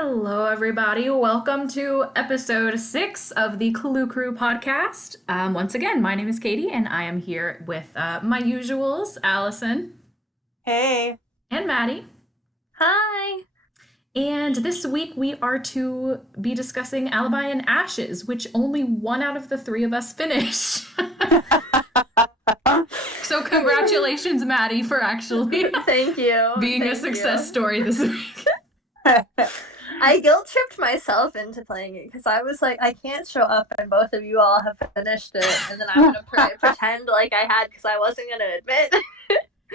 Hello, everybody. Welcome to episode 6 of the Clue Crew podcast. Once again, my name is Katie, and I am here with my usuals, Allison Hey. and Maddie. Hi. And this week we are to be discussing Alibi and Ashes, which only one out of the three of us finished. So congratulations, Maddie, for actually Thank you. being a Thank success you. story this week. I guilt tripped myself into playing it because I was like, I can't show up and both of you all have finished it, and then I'm gonna pretend like I had because I wasn't gonna admit.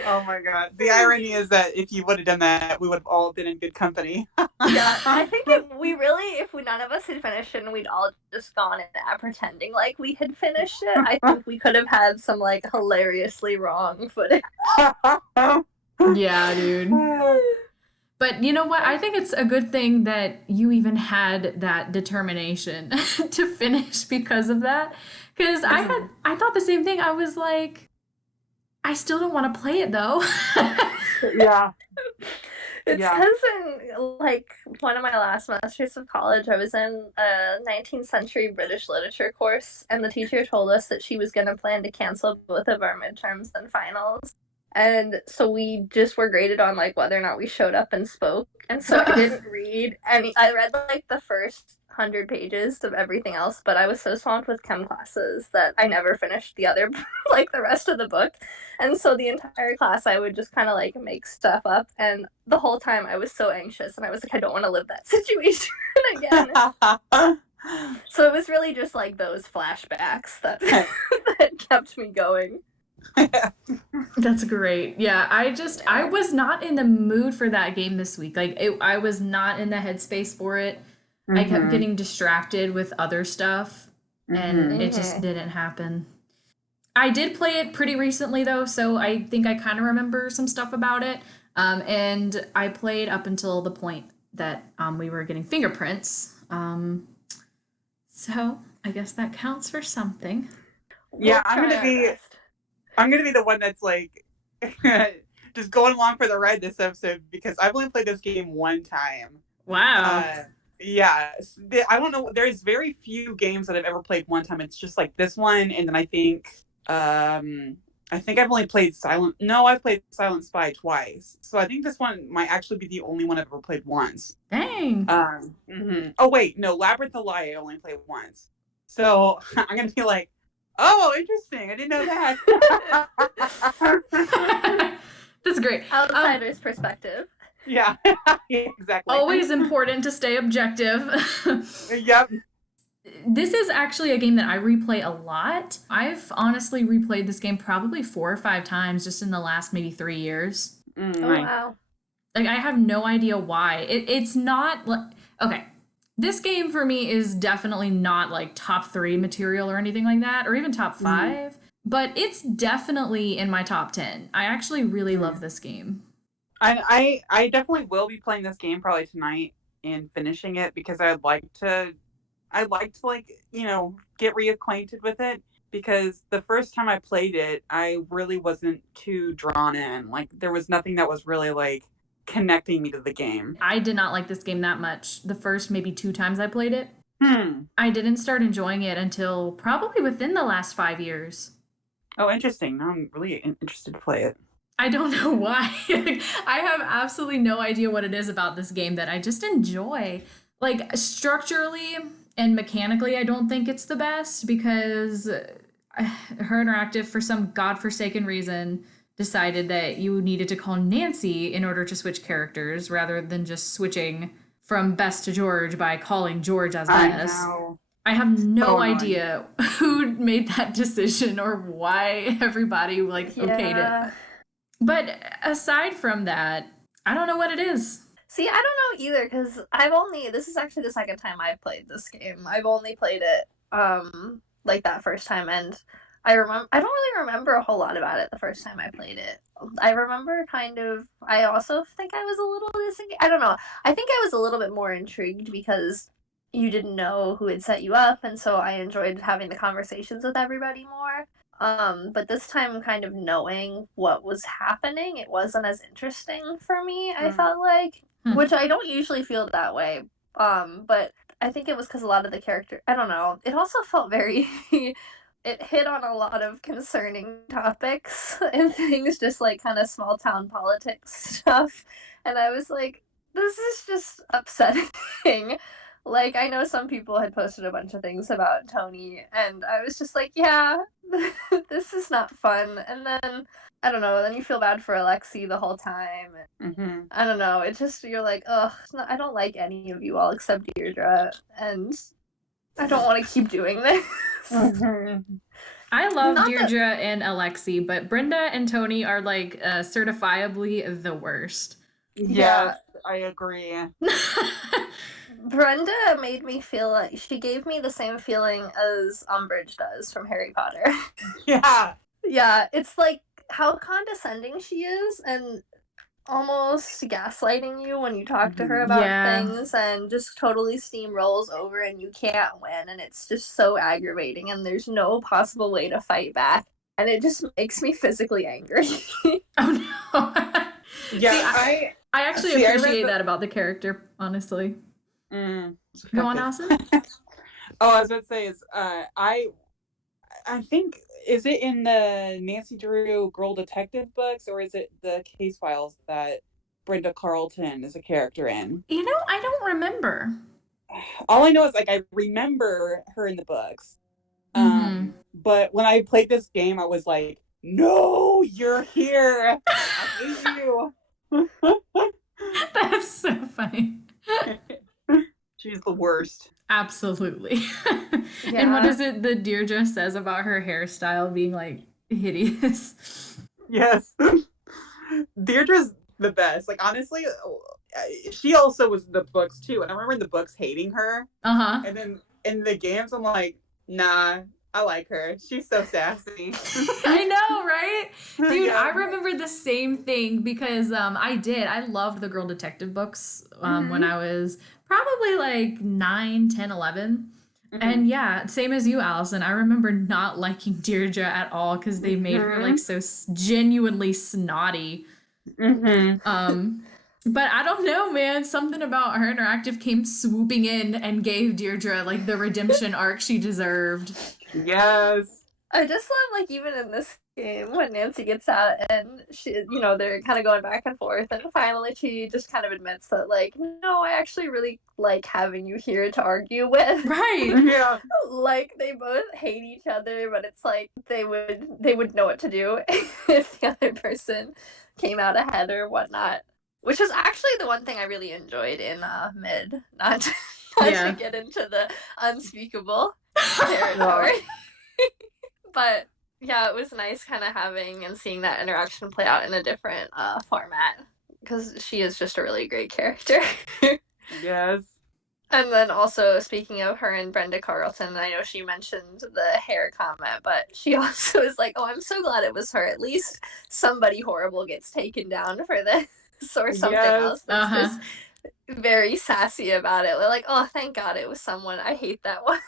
Oh my god. The irony is that if you would have done that, we would have all been in good company. Yeah, I think if none of us had finished it and we'd all just gone in at pretending like we had finished it, I think we could have had some like hilariously wrong footage. Yeah, dude. But you know what? I think it's a good thing that you even had that determination to finish because of that. Because I thought the same thing. I was like, I still don't want to play it though. Yeah. It's Yeah. because in like one of my last semesters of college, I was in a 19th century British literature course, and the teacher told us that she was going to plan to cancel both of our midterms and finals. And so we just were graded on like whether or not we showed up and spoke. And so I didn't read any. I read like the first 100 pages of everything else, but I was so swamped with chem classes that I never finished the other like the rest of the book. And so the entire class I would just kind of like make stuff up, and the whole time I was so anxious and I was like, I don't want to live that situation again. So it was really just like those flashbacks that that kept me going. That's great. Yeah, I was not in the mood for that game this week. I was not in the headspace for it. I kept getting distracted with other stuff, and it just didn't happen. I did play it pretty recently though, so I think I kind of remember some stuff about it. And I played up until the point that we were getting fingerprints. So I guess that counts for something. Yeah, We'll try our best. I'm gonna be the one that's like just going along for the ride this episode because I've only played this game one time. Wow. Yeah, I don't know. There's very few games that I've ever played one time. It's just like this one, and then I think I've only played Silent. No, I've played Silent Spy twice. So I think this one might actually be the only one I've ever played once. Dang. Oh wait, no, Labyrinth of Lie I only played once. So I'm gonna be like, oh, interesting. I didn't know that. That's great. Outsider's perspective. Yeah, exactly. Always important to stay objective. Yep. This is actually a game that I replay a lot. I've honestly replayed this game probably 4 or 5 times just in the last maybe 3 years. Oh, wow. Like, I have no idea why. It's not like, okay, this game for me is definitely not like top 3 material or anything like that, or even top 5, but it's definitely in my top 10. I actually really love this game. I definitely will be playing this game probably tonight and finishing it because I'd like to like, get reacquainted with it because the first time I played it, I really wasn't too drawn in. Like there was nothing that was really like connecting me to the game. I did not like this game that much the first maybe 2 times I played it. Hmm. I didn't start enjoying it until probably within the last 5 years. Oh, interesting. Now I'm really interested to play it. I don't know why. I have absolutely no idea what it is about this game that I just enjoy. Like, structurally and mechanically, I don't think it's the best because Her Interactive, for some godforsaken reason, decided that you needed to call Nancy in order to switch characters rather than just switching from Bess to George by calling George as Bess. I know. I have no idea who made that decision or why everybody okayed it. But aside from that, I don't know what it is. See, I don't know either because this is actually the second time I've played this game. I've only played it like that first time, and I don't really remember a whole lot about it the first time I played it. I remember I also think I was a little disengaged. I don't know. I think I was a little bit more intrigued because you didn't know who had set you up, and so I enjoyed having the conversations with everybody more. But this time knowing what was happening, it wasn't as interesting for me. I felt like which I don't usually feel that way. But I think it was because a lot of the character, I don't know. It also felt very, it hit on a lot of concerning topics and things, just like kind of small town politics stuff. And I was like, this is just upsetting. Like, I know some people had posted a bunch of things about Tony, and I was just like, yeah, this is not fun. And then, I don't know, then you feel bad for Alexi the whole time. Mm-hmm. I don't know, it's just, you're like, ugh, I don't like any of you all except Deirdre, and I don't want to keep doing this. Mm-hmm. I love Deirdre and Alexi, but Brenda and Tony are like certifiably the worst. Yes, I agree. Brenda made me feel like she gave me the same feeling as Umbridge does from Harry Potter. Yeah. Yeah, it's like how condescending she is and almost gaslighting you when you talk to her about things and just totally steamrolls over and you can't win and it's just so aggravating and there's no possible way to fight back and it just makes me physically angry. Oh no. Yeah, see, I actually appreciate that about the character, honestly. Go on, Allison. I was about to say is I think, is it in the Nancy Drew Girl Detective books or is it the case files that Brenda Carlton is a character in? You know, I don't remember. All I know is like I remember her in the books. But when I played this game, I was like, no, you're here. I hate you. That's so funny. She's the worst. Absolutely. And what is it that Deirdre says about her hairstyle being like hideous? Yes. Deirdre's the best. Like honestly, she also was in the books too. And I remember in the books hating her. And then in the games, I'm like, nah, I like her. She's so sassy. I know, right? Dude, I remember the same thing because I loved the Girl Detective books when I was probably like 9, 10, 11. And yeah, same as you, Allison. I remember not liking Deirdre at all because they made her like so genuinely snotty. But I don't know, man. Something about her interactive came swooping in and gave Deirdre like the redemption arc she deserved. Yes. I just love like even in this game when Nancy gets out and she, they're kind of going back and forth and finally she just kind of admits that like, no, I actually really like having you here to argue with. Right. Yeah. Like they both hate each other, but it's like they would know what to do if the other person came out ahead or whatnot. Which is actually the one thing I really enjoyed in Mid. Not to get into the unspeakable territory. But yeah, it was nice kind of having and seeing that interaction play out in a different format because she is just a really great character. Yes. And then also speaking of her and Brenda Carlton, I know she mentioned the hair comment, but she also is like, "Oh, I'm so glad it was her. At least somebody horrible gets taken down for this or something else." That's just very sassy about it. We're like, "Oh, thank God it was someone." I hate that one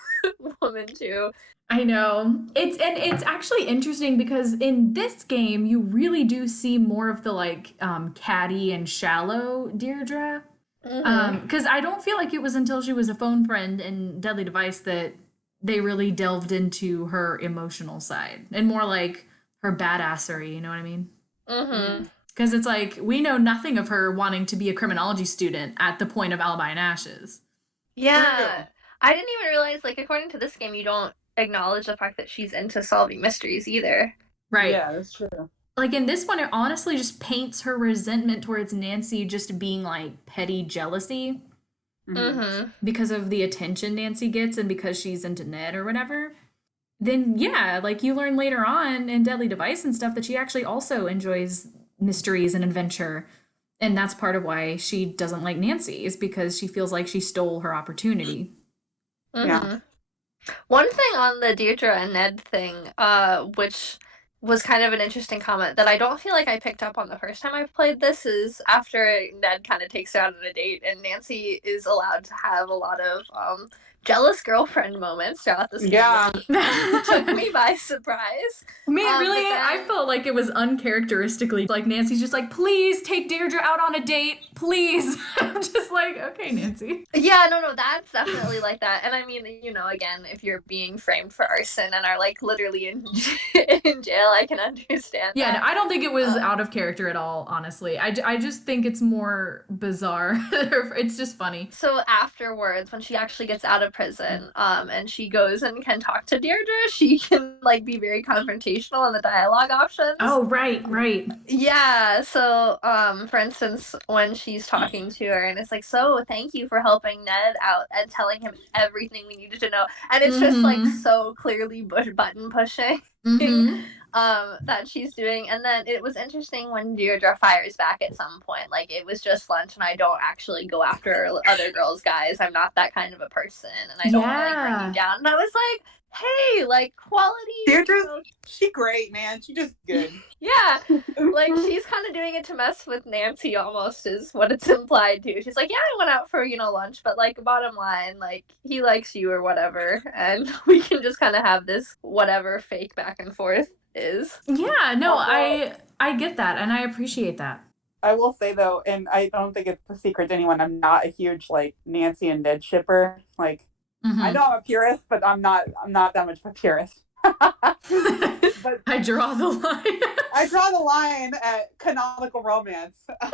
woman too. I know. It's actually interesting because in this game you really do see more of the like catty and shallow Deirdre. Because I don't feel like it was until she was a phone friend in Deadly Device that they really delved into her emotional side and more like her badassery, you know what I mean? Because it's like we know nothing of her wanting to be a criminology student at the point of Alibi and Ashes. Yeah. I didn't even realize, like, according to this game, you don't acknowledge the fact that she's into solving mysteries either. Right. Yeah, that's true. Like in this one, it honestly just paints her resentment towards Nancy just being like petty jealousy because of the attention Nancy gets and because she's into Ned or whatever. Then yeah, like you learn later on in Deadly Device and stuff that she actually also enjoys mysteries and adventure. And that's part of why she doesn't like Nancy is because she feels like she stole her opportunity. Yeah. One thing on the Deirdre and Ned thing, which was kind of an interesting comment that I don't feel like I picked up on the first time I played this, is after Ned kind of takes her out on a date and Nancy is allowed to have a lot of jealous girlfriend moments throughout this game. Yeah. Took me by surprise. Man, really, I felt like it was uncharacteristically like Nancy's just like, please take Deirdre out on a date, please. I'm just like, okay, Nancy. Yeah, no, that's definitely like that. And I mean, you know, again, if you're being framed for arson and are like literally in jail, I can understand. Yeah, that. No, I don't think it was out of character at all, honestly. I just think it's more bizarre. It's just funny. So afterwards, when she actually gets out of prison, and she goes and can talk to Deirdre, she can like be very confrontational in the dialogue options. Oh, right. Yeah, so for instance, when she's talking to her and it's like, so thank you for helping Ned out and telling him everything we needed to know. And it's just like so clearly button pushing. That she's doing. And then it was interesting when Deirdre fires back at some point, like, it was just lunch and I don't actually go after other girls, guys. I'm not that kind of a person and I don't like bring you down. And I was like, hey, like, quality. Deirdre, she great, man. She just good. Yeah, like, she's kind of doing it to mess with Nancy almost is what it's implied to. She's like, yeah, I went out for, lunch, but, like, bottom line, like, he likes you or whatever, and we can just kind of have this whatever fake back and forth is. Yeah, no, I get that, and I appreciate that. I will say, though, and I don't think it's a secret to anyone, I'm not a huge, like, Nancy and Ned shipper. Like, I know I'm a purist, but I'm not that much of a purist. But I draw the line. I draw the line at canonical romance. But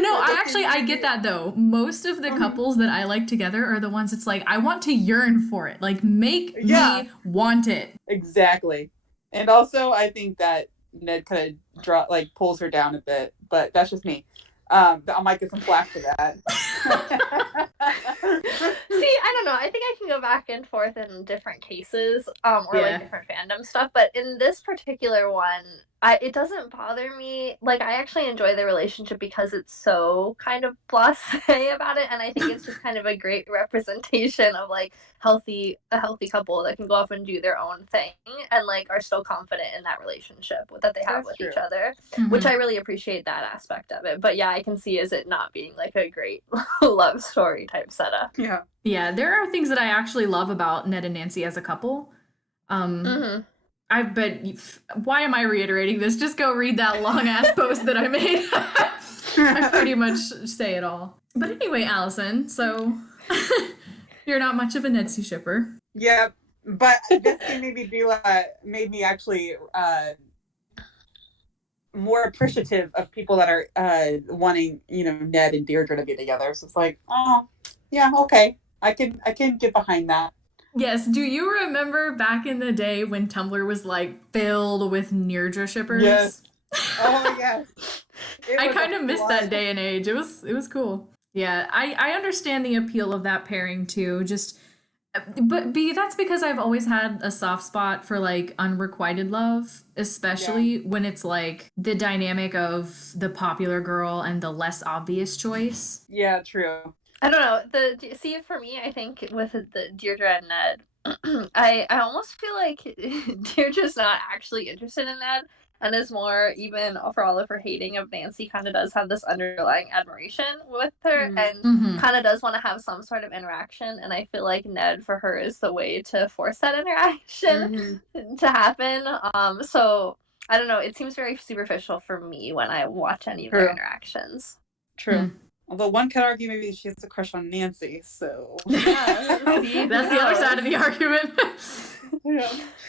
no, I get that though. Most of the couples that I like together are the ones it's like, I want to yearn for it. Like, make me want it. Exactly. And also, I think that Ned kind of pulls her down a bit, but that's just me. I might get some flack for that. See, I don't know. I think I can go back and forth in different cases, or like different fandom stuff. But in this particular one, it doesn't bother me. Like, I actually enjoy the relationship because it's so kind of blasé about it, and I think it's just kind of a great representation of like a healthy couple that can go off and do their own thing and like are still confident in that relationship that they have with each other, which I really appreciate that aspect of it. But yeah, I can see as it not being like a great love story type setup. Yeah, there are things that I actually love about Ned and Nancy as a couple. But why am I reiterating this? Just go read that long ass post that I made. I pretty much say it all. But anyway, Allison, so you're not much of a Nancy shipper. Yeah, but this game made me actually more appreciative of people that are wanting, Ned and Deirdre to be together. So it's like, oh, yeah, okay, I can get behind that. Yes. Do you remember back in the day when Tumblr was like filled with Deirdre shippers? Yes. Oh yes. I kind of missed that day and age. It was cool. Yeah, I understand the appeal of that pairing too. But that's because I've always had a soft spot for like unrequited love, especially when it's like the dynamic of the popular girl and the less obvious choice. Yeah, true. I don't know. See, for me, I think with the Deirdre and Ned, I almost feel like Deirdre's not actually interested in Ned, and is more, even for all of her hating of Nancy, kind of does have this underlying admiration with her, and kind of does want to have some sort of interaction. And I feel like Ned for her is the way to force that interaction to happen. So I don't know. It seems very superficial for me when I watch any of their interactions. True. Although one could argue maybe she has a crush on Nancy, so... Yeah, that's the other side of the argument.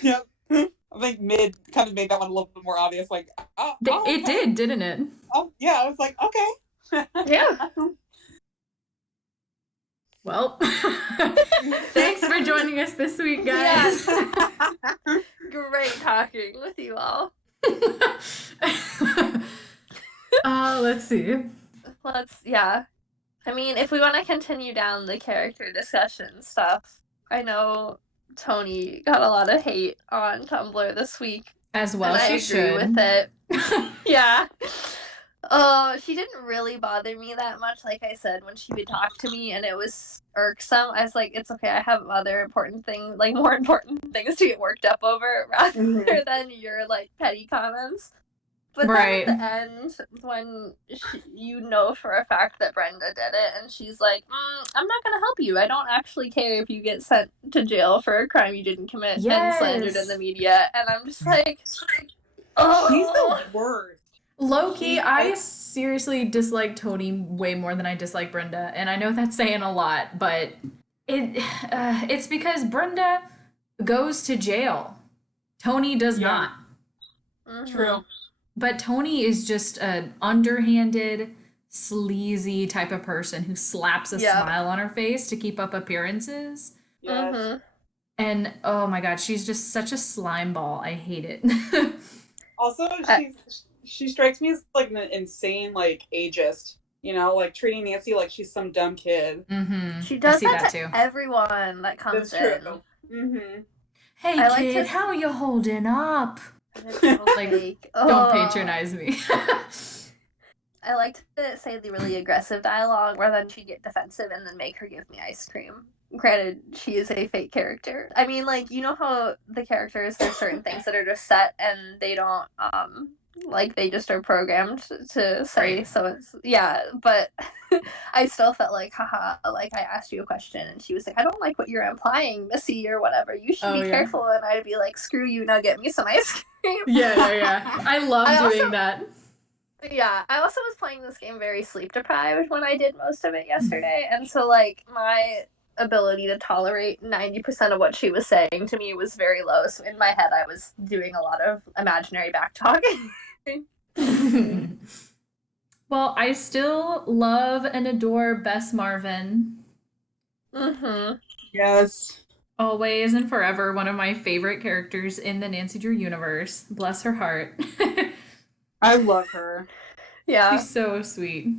Yep. I think Mid kind of made that one a little bit more obvious, like, it did, didn't it? Oh, yeah, I was like, okay. Yeah. Well, thanks for joining us this week, guys. Yes. Great talking with you all. Let's see. I mean, if we want to continue down the character discussion stuff, I know Tony got a lot of hate on Tumblr this week. As well, and she I agree should. with it. Yeah. She didn't really bother me that much, like I said, when she would talk to me, and it was irksome. I was like, it's okay, I have other important things, like more important things to get worked up over, rather than your, like, petty comments. But Right. then at the end, when you know for a fact that Brenda did it, and she's like, I'm not going to help you. I don't actually care if you get sent to jail for a crime you didn't commit and slandered in the media. And I'm just like, oh. She's the worst. Low-key, I seriously dislike Tony way more than I dislike Brenda. And I know that's saying a lot, but it's because Brenda goes to jail. Tony does not. True. But Tony is just an underhanded, sleazy type of person who slaps a smile on her face to keep up appearances. Yes. And oh my god, she's just such a slime ball. I hate it. Also, she strikes me as like an insane like ageist. You know, like treating Nancy like she's some dumb kid. She does that to everyone that comes in. Hey kid, how are you holding up? Like, don't patronize me. I like to say the really aggressive dialogue where then she'd get defensive and then make her give me ice cream. Granted, she is a fake character. I mean, like, you know how the characters, there's certain things that are just set and they don't, like, they just are programmed to say, so it's, but I still felt like, haha, like, I asked you a question and she was like, I don't like what you're implying, Missy, or whatever, you should be careful, and I'd be like, screw you, now get me some ice cream. I love doing that. Yeah, I also was playing this game very sleep deprived when I did most of it yesterday, and so, like, my ability to tolerate 90% of what she was saying to me was very low, so in my head I was doing a lot of imaginary backtalk. Well, I still love and adore Bess Marvin. Yes. Always and forever one of my favorite characters in the Nancy Drew universe. Bless her heart. I love her. Yeah. She's so sweet.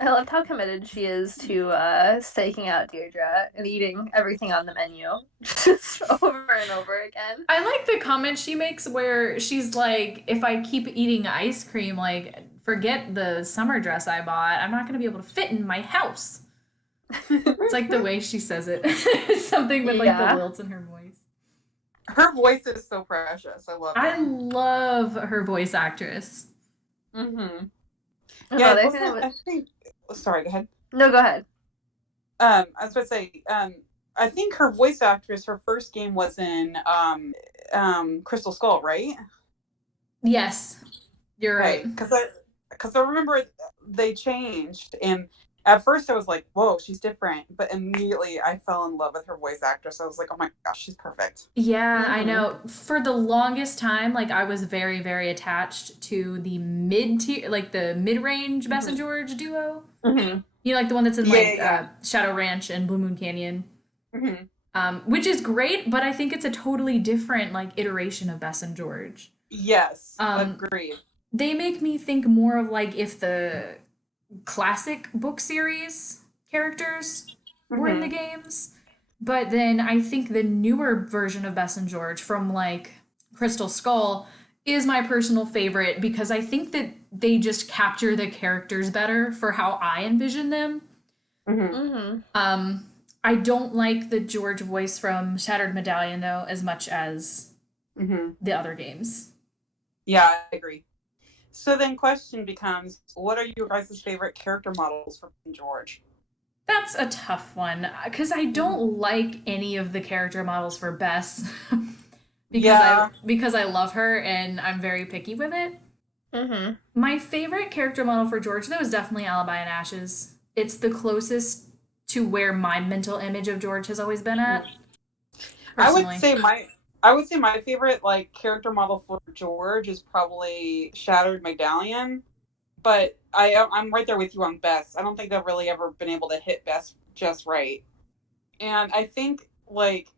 I loved how committed she is to staking out Deirdre and eating everything on the menu just over and over again. I like the comment she makes where she's like, if I keep eating ice cream, like, forget the summer dress I bought. I'm not going to be able to fit in my house. It's like the way she says it. Something with like the lilts in her voice. Her voice is so precious. I love it. I love her voice actress. Yeah, I think. Sorry, go ahead. No, go ahead. I was going to say, I think her voice actress, her first game was in Crystal Skull, right? Yes, you're right. Because I remember they changed, and at first I was like, whoa, she's different. But immediately I fell in love with her voice actress. I was like, oh my gosh, she's perfect. Yeah, I know. For the longest time, like, I was very, very attached to the mid-tier, like the mid-range Bess and George duo. You know, like the one that's in Shadow Ranch and Blue Moon Canyon. Which is great, but I think it's a totally different like iteration of Bess and George. Yes, agreed. They make me think more of like if the classic book series characters were in the games. But then I think the newer version of Bess and George from like Crystal Skull is my personal favorite because I think that they just capture the characters better for how I envision them. I don't like the George voice from Shattered Medallion though as much as the other games. Yeah, I agree. So then question becomes, what are your guys' favorite character models for George? That's a tough one because I don't like any of the character models for Bess because I love her and I'm very picky with it. My favorite character model for George though is definitely Alibi and Ashes. It's the closest to where my mental image of George has always been at. Personally. I would say my favorite like character model for George is probably Shattered Medallion, but I'm right there with you on Bess. I don't think I've really ever been able to hit Bess just right, and I think like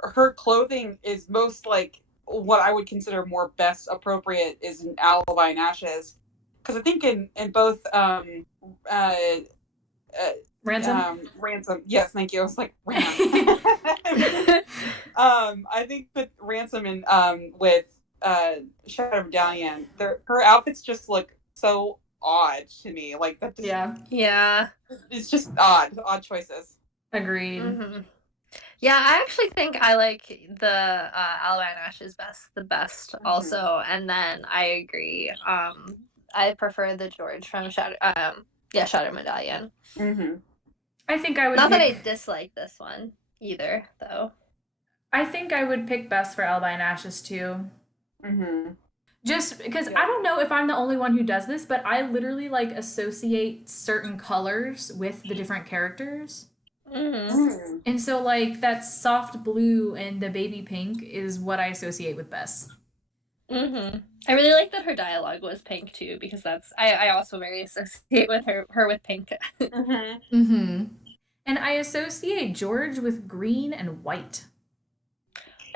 her clothing is most like what I would consider more Bess appropriate is in Alibi and Ashes, because I think in both Ransom. Yes, thank you. I was like, Ram. I think with Ransom and with Shadow Medallion, her outfits just look so odd to me. Like that. Yeah. It's just odd choices. Agreed. Yeah, I actually think I like the Alibi and Ashes the best also, and then I agree. I prefer the George from Shadow Medallion. Mm-hmm. I think I would Not that I pick. dislike this one either, though. I think I would pick Bess for Alibi and Ashes too. Mm-hmm. Just because Yeah. I don't know if I'm the only one who does this, but I literally like associate certain colors with the different characters. Mm-hmm. And so like that soft blue and the baby pink is what I associate with Bess. Mm-hmm. I really like that her dialogue was pink too, because I also very associate with her with pink. Mm-hmm. Mm-hmm. And I associate George with green and white.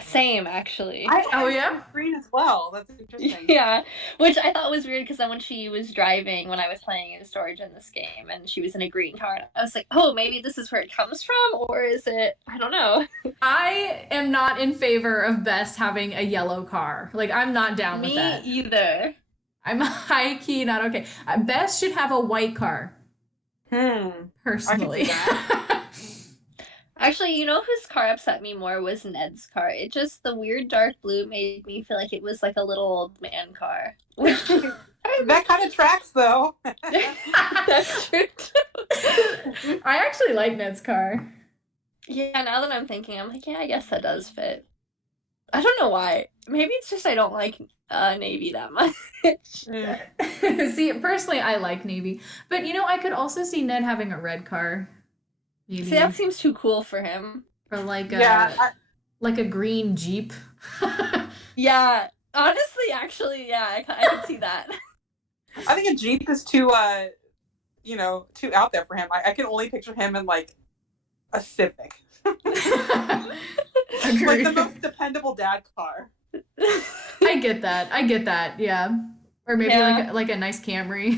Same, actually. Oh, yeah? Green as well. That's interesting. Yeah, which I thought was weird because then when she was driving, when I was playing in storage in this game, and she was in a green car, and I was like, oh, maybe this is where it comes from, or is it? I don't know. I am not in favor of Bess having a yellow car. Like, I'm not down with Me that. either. I'm high key not okay. Bess should have a white car, personally. I can see that. Actually, you know whose car upset me more was Ned's car. It just, the weird dark blue made me feel like it was like a little old man car. Which, That kind of tracks, though. that's true too. I actually like Ned's car. Yeah, now that I'm thinking, I'm like, yeah, I guess that does fit. I don't know why. Maybe it's just I don't like Navy that much. See, personally, I like Navy. But, you know, I could also see Ned having a red car. Maybe. See, that seems too cool for him. Or like Yeah, like a green Jeep. Yeah, honestly, actually, yeah, I could see that. I think a Jeep is too, too out there for him. I can only picture him in, like, a Civic. Like the most dependable dad car. I get that, yeah. Or maybe Yeah. like a nice Camry.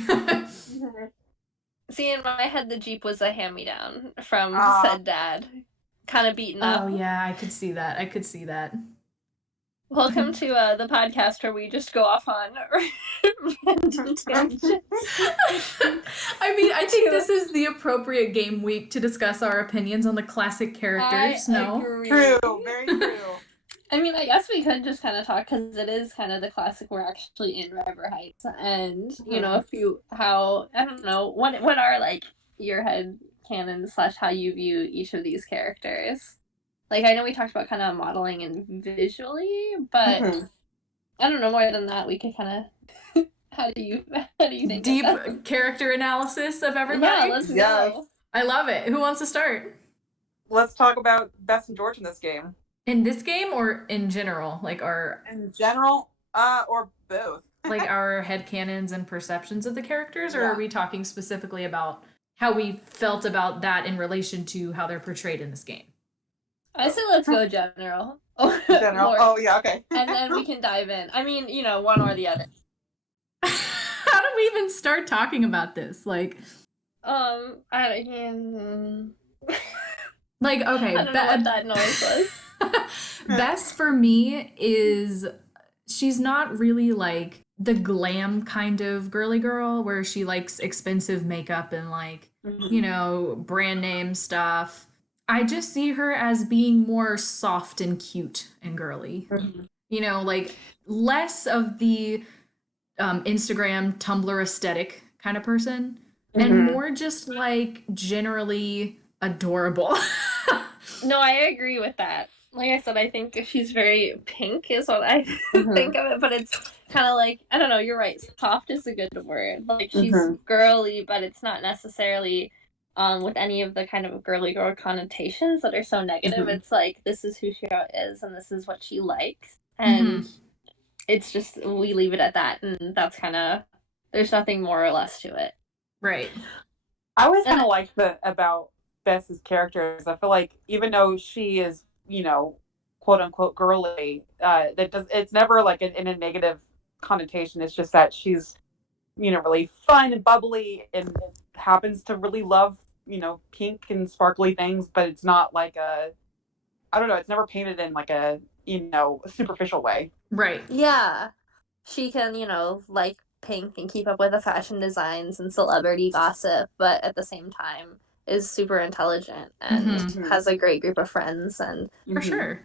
See, in my head, the Jeep was a hand-me-down from said dad. Kind of beaten up. Oh, yeah, I could see that. Welcome to the podcast where we just go off on random tangents. I mean, I think this is the appropriate game week to discuss our opinions on the classic characters. I agree. True, very true. I mean, I guess we could just kind of talk because it is kind of the classic. We're actually in River Heights, and you know, I don't know, what are like your head canon / how you view each of these characters. Like, I know we talked about kind of modeling and visually, but I don't know, more than that, we could kind of. How do you think? Deep character analysis of everybody. Yeah, let's go. I love it. Who wants to start? Let's talk about Bess and George in this game. In this game or in general? Like our In general, or both. like our headcanons and perceptions of the characters, or are we talking specifically about how we felt about that in relation to how they're portrayed in this game? I say let's go general. General. Oh yeah, okay. And then we can dive in. I mean, you know, one or the other. How do we even start talking about this? Like, I don't. like, okay, I don't know what that noise was. Bess for me is she's not really like the glam kind of girly girl where she likes expensive makeup and like, you know, brand name stuff. I just see her as being more soft and cute and girly. You know, like less of the Instagram, Tumblr aesthetic kind of person, and more just like generally adorable. No, I agree with that. Like I said, I think she's very pink is what I think of it, but it's kind of like, I don't know, you're right. Soft is a good word. Like she's girly, but it's not necessarily with any of the kind of girly girl connotations that are so negative. It's like, this is who she is and this is what she likes. And it's just, we leave it at that. And that's kind of, there's nothing more or less to it. Right. I always kind of like about Bess's character is I feel like even though she is, you know, quote unquote girly, it's never like in a negative connotation. It's just that she's, you know, really fun and bubbly and happens to really love, you know, pink and sparkly things, but it's not like I don't know, it's never painted in like a, you know, superficial way. Right. Yeah. She can, you know, like pink and keep up with the fashion designs and celebrity gossip, but at the same time is super intelligent and has a great group of friends, and for sure.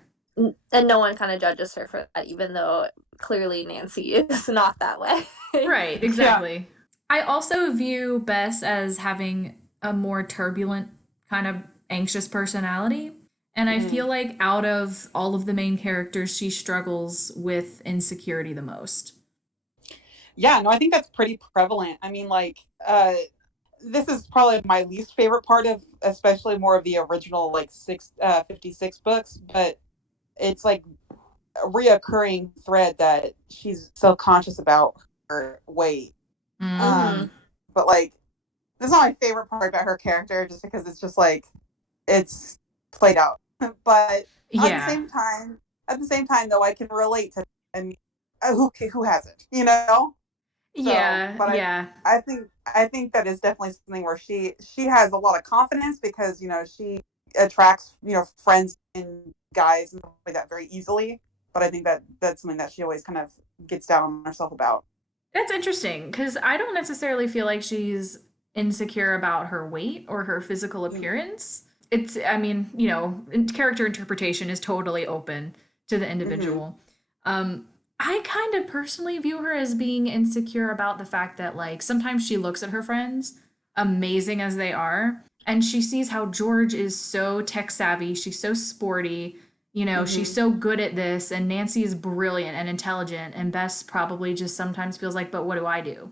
And no one kind of judges her for that, even though clearly Nancy is not that way. Right, exactly. Yeah. I also view Bess as having a more turbulent, kind of anxious personality. And I feel like out of all of the main characters, she struggles with insecurity the most. Yeah, no, I think that's pretty prevalent. I mean, like, this is probably my least favorite part of, especially more of the original, like, 56 books, but it's like a reoccurring thread that she's self-conscious about her weight. But like, that's not my favorite part about her character, just because it's just like, it's played out. But at the same time though, I can relate to, I mean, who hasn't, you know? So, but I think that is definitely something where she has a lot of confidence, because, you know, she attracts, you know, friends and guys and stuff like that very easily. But I think that that's something that she always kind of gets down on herself about. That's interesting, because I don't necessarily feel like she's insecure about her weight or her physical appearance. It's, I mean, you know, character interpretation is totally open to the individual. I kind of personally view her as being insecure about the fact that, like, sometimes she looks at her friends, amazing as they are, and she sees how George is so tech savvy, she's so sporty, you know, she's so good at this, and Nancy is brilliant and intelligent, and Bess probably just sometimes feels like, but what do I do?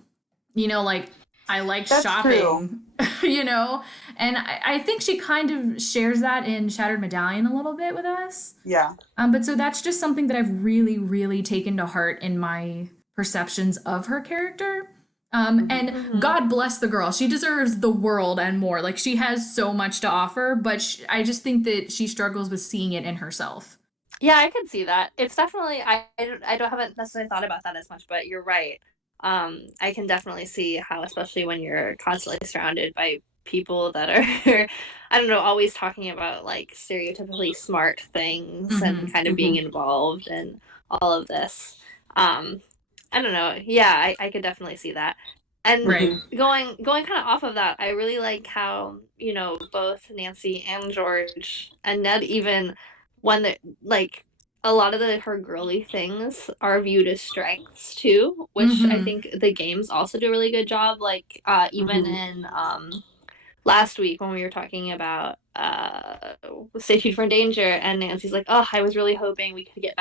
You know, like, I like That's shopping, you know? And I think she kind of shares that in Shattered Medallion a little bit with us. Yeah. But so that's just something that I've really, really taken to heart in my perceptions of her character. And God bless the girl. She deserves the world and more. Like, she has so much to offer, but I just think that she struggles with seeing it in herself. Yeah, I can see that. It's definitely, haven't necessarily thought about that as much, but you're right. I can definitely see how, especially when you're constantly surrounded by people that are, I don't know, always talking about like stereotypically smart things and kind of being involved in all of this. I don't know. Yeah, I could definitely see that. And going kind of off of that, I really like how, you know, both Nancy and George and Ned, even when they like, a lot of her girly things are viewed as strengths too, which I think the games also do a really good job. Like even in last week when we were talking about Stay Tuned for Danger, and Nancy's like, oh, I was really hoping we could get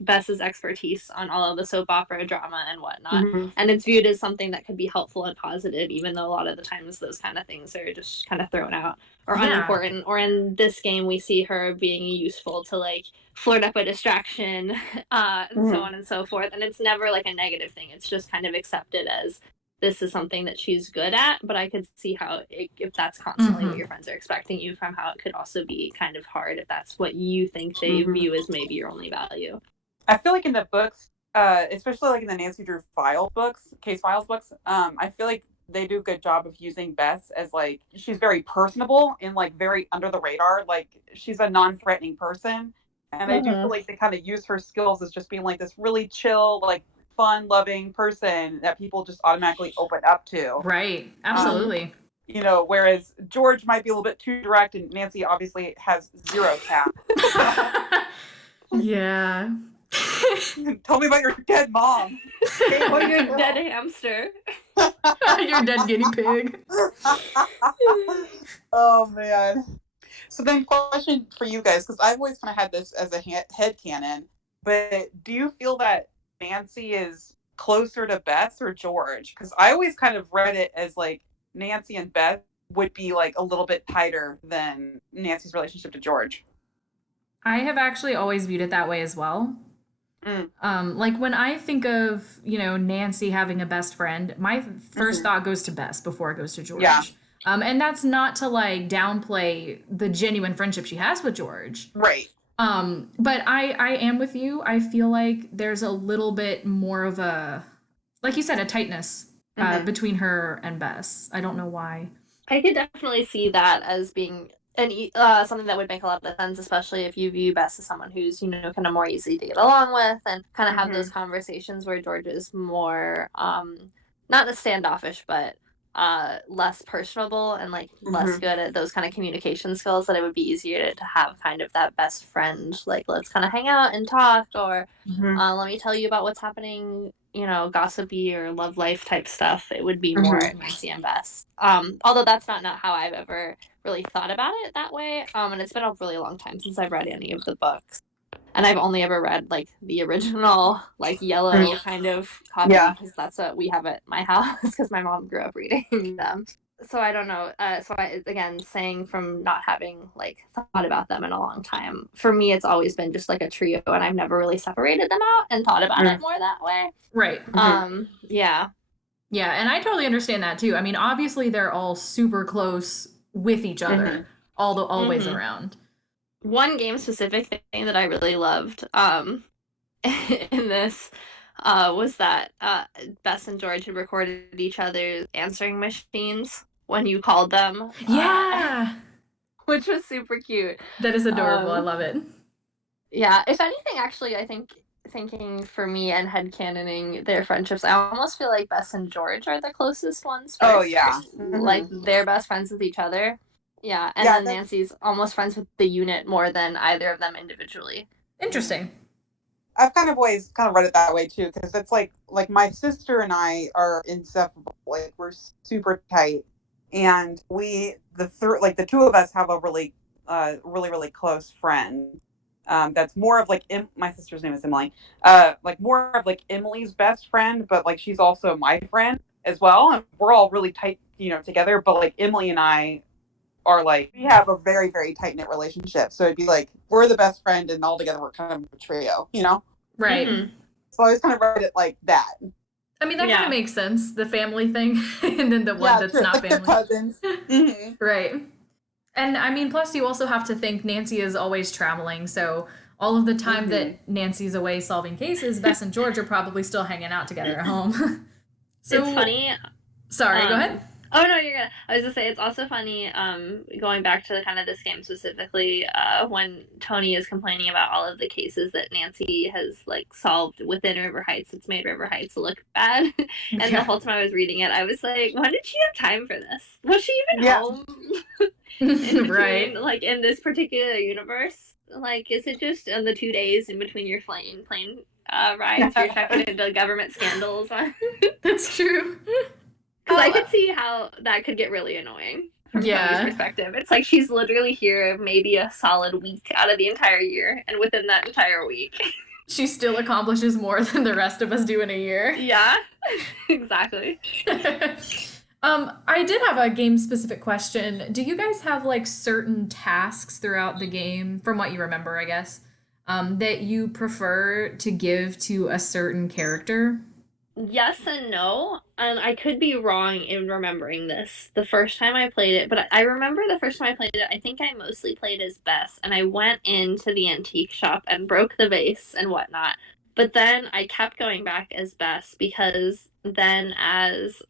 Bess's expertise on all of the soap opera drama and whatnot. And it's viewed as something that could be helpful and positive, even though a lot of the times those kind of things are just kind of thrown out or unimportant. Or in this game, we see her being useful to like flirt up a distraction and so on and so forth. And it's never like a negative thing. It's just kind of accepted as this is something that she's good at, but I could see how if that's constantly what your friends are expecting you from, how it could also be kind of hard if that's what you think they view as maybe your only value. I feel like in the books, especially like in the Nancy Drew case files books, I feel like they do a good job of using Bess as like, she's very personable and like very under the radar. Like, she's a non-threatening person. And I do feel like they kind of use her skills as just being like this really chill, like fun loving person that people just automatically open up to. Right. Absolutely. You know, whereas George might be a little bit too direct, and Nancy obviously has zero tact. Yeah. Tell me about your dead mom. Or your dead hamster. Your dead guinea pig. Oh man. So then, question for you guys, because I've always kind of had this as a headcanon, but do you feel that Nancy is closer to Bess or George? Because I always kind of read it as like Nancy and Bess would be like a little bit tighter than Nancy's relationship to George. I have actually always viewed it that way as well. Like when I think of, you know, Nancy having a best friend, my first thought goes to Bess before it goes to George. Yeah. And that's not to like downplay the genuine friendship she has with George. Right. But I am with you. I feel like there's a little bit more of a, like you said, a tightness between her and Bess. I don't know why. I could definitely see that as being something that would make a lot of sense, especially if you view Bess as someone who's, you know, kind of more easy to get along with and kind of have those conversations, where George is more, not as standoffish, but less personable and like less good at those kind of communication skills, that it would be easier to have kind of that best friend, like let's kind of hang out and talk, or let me tell you about what's happening, you know, gossipy or love life type stuff. It would be more Nancy and Bess. Although that's not how I've ever really thought about it that way. And it's been a really long time since I've read any of the books. And I've only ever read like the original, like yellow kind of copy, because that's what we have at my house, because my mom grew up reading them. So I don't know. So I, again, saying from not having like thought about them in a long time, for me, it's always been just like a trio, and I've never really separated them out and thought about it more that way. Right. Yeah. Yeah, and I totally understand that too. I mean, obviously they're all super close with each other, always around. One game specific thing that I really loved in this was that Bess and George had recorded each other's answering machines when you called them. Yeah! Which was super cute. That is adorable. I love it. Yeah, if anything, actually, I think thinking for me and headcanoning their friendships, I almost feel like Bess and George are the closest ones. Like they're best friends with each other. Yeah, and then Nancy's almost friends with the unit more than either of them individually. Interesting. I've kind of always kind of read it that way too, because it's like my sister and I are inseparable. Like we're super tight, and the two of us have a really really close friend. That's more of like my sister's name is Emily. Like more of like Emily's best friend, but like she's also my friend as well, and we're all really tight, you know, together. But like Emily and I are like, we have a very, very tight-knit relationship. So it'd be like, we're the best friend and all together we're kind of a trio, you know? Right. So I always kind of read it like that. I mean, that kind of makes sense, the family thing, and then the one that's not family. The cousins. Right. And I mean, plus you also have to think Nancy is always traveling, so all of the time that Nancy's away solving cases, Bess and George are probably still hanging out together at home. So it's funny. Sorry, go ahead. Oh, no, you're gonna. I was gonna say, it's also funny, going back to kind of this game specifically, when Tony is complaining about all of the cases that Nancy has, like, solved within River Heights. It's made River Heights look bad. And the whole time I was reading it, I was like, when did she have time for this? Was she even home? In between, like, in this particular universe? Like, is it just in the 2 days in between your plane rides, you're checking into government scandals? That's true. Because I could see how that could get really annoying from Tony's perspective. It's like she's literally here maybe a solid week out of the entire year, and within that entire week, she still accomplishes more than the rest of us do in a year. Yeah, exactly. I did have a game-specific question. Do you guys have, like, certain tasks throughout the game, from what you remember, I guess, that you prefer to give to a certain character? Yes and no, and I could be wrong in remembering this the first time I played it, but I remember the first time I played it, I think I mostly played as Bess, and I went into the antique shop and broke the vase and whatnot, but then I kept going back as Bess, because then as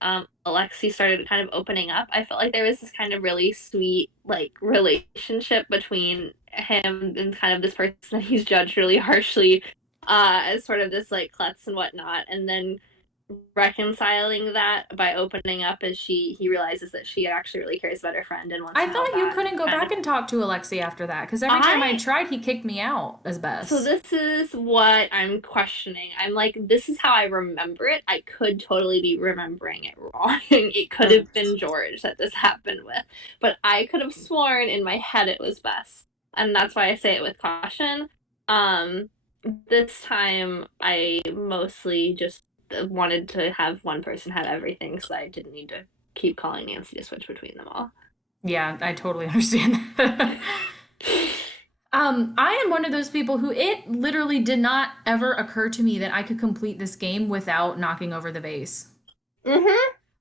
Alexi started kind of opening up, I felt like there was this kind of really sweet, like, relationship between him and kind of this person that he's judged really harshly as sort of this, like, klutz and whatnot, and then reconciling that by opening up as he realizes that she actually really cares about her friend and wants I thought you couldn't go back and talk to Alexi after that, because every time I tried, he kicked me out as Bess. So this is what I'm questioning. I'm like, this is how I remember it. I could totally be remembering it wrong. It could have been George that this happened with, but I could have sworn in my head it was Bess, and that's why I say it with caution. This time I mostly just wanted to have one person have everything, so I didn't need to keep calling Nancy to switch between them all. Yeah, I totally understand that. I am one of those people who it literally did not ever occur to me that I could complete this game without knocking over the vase.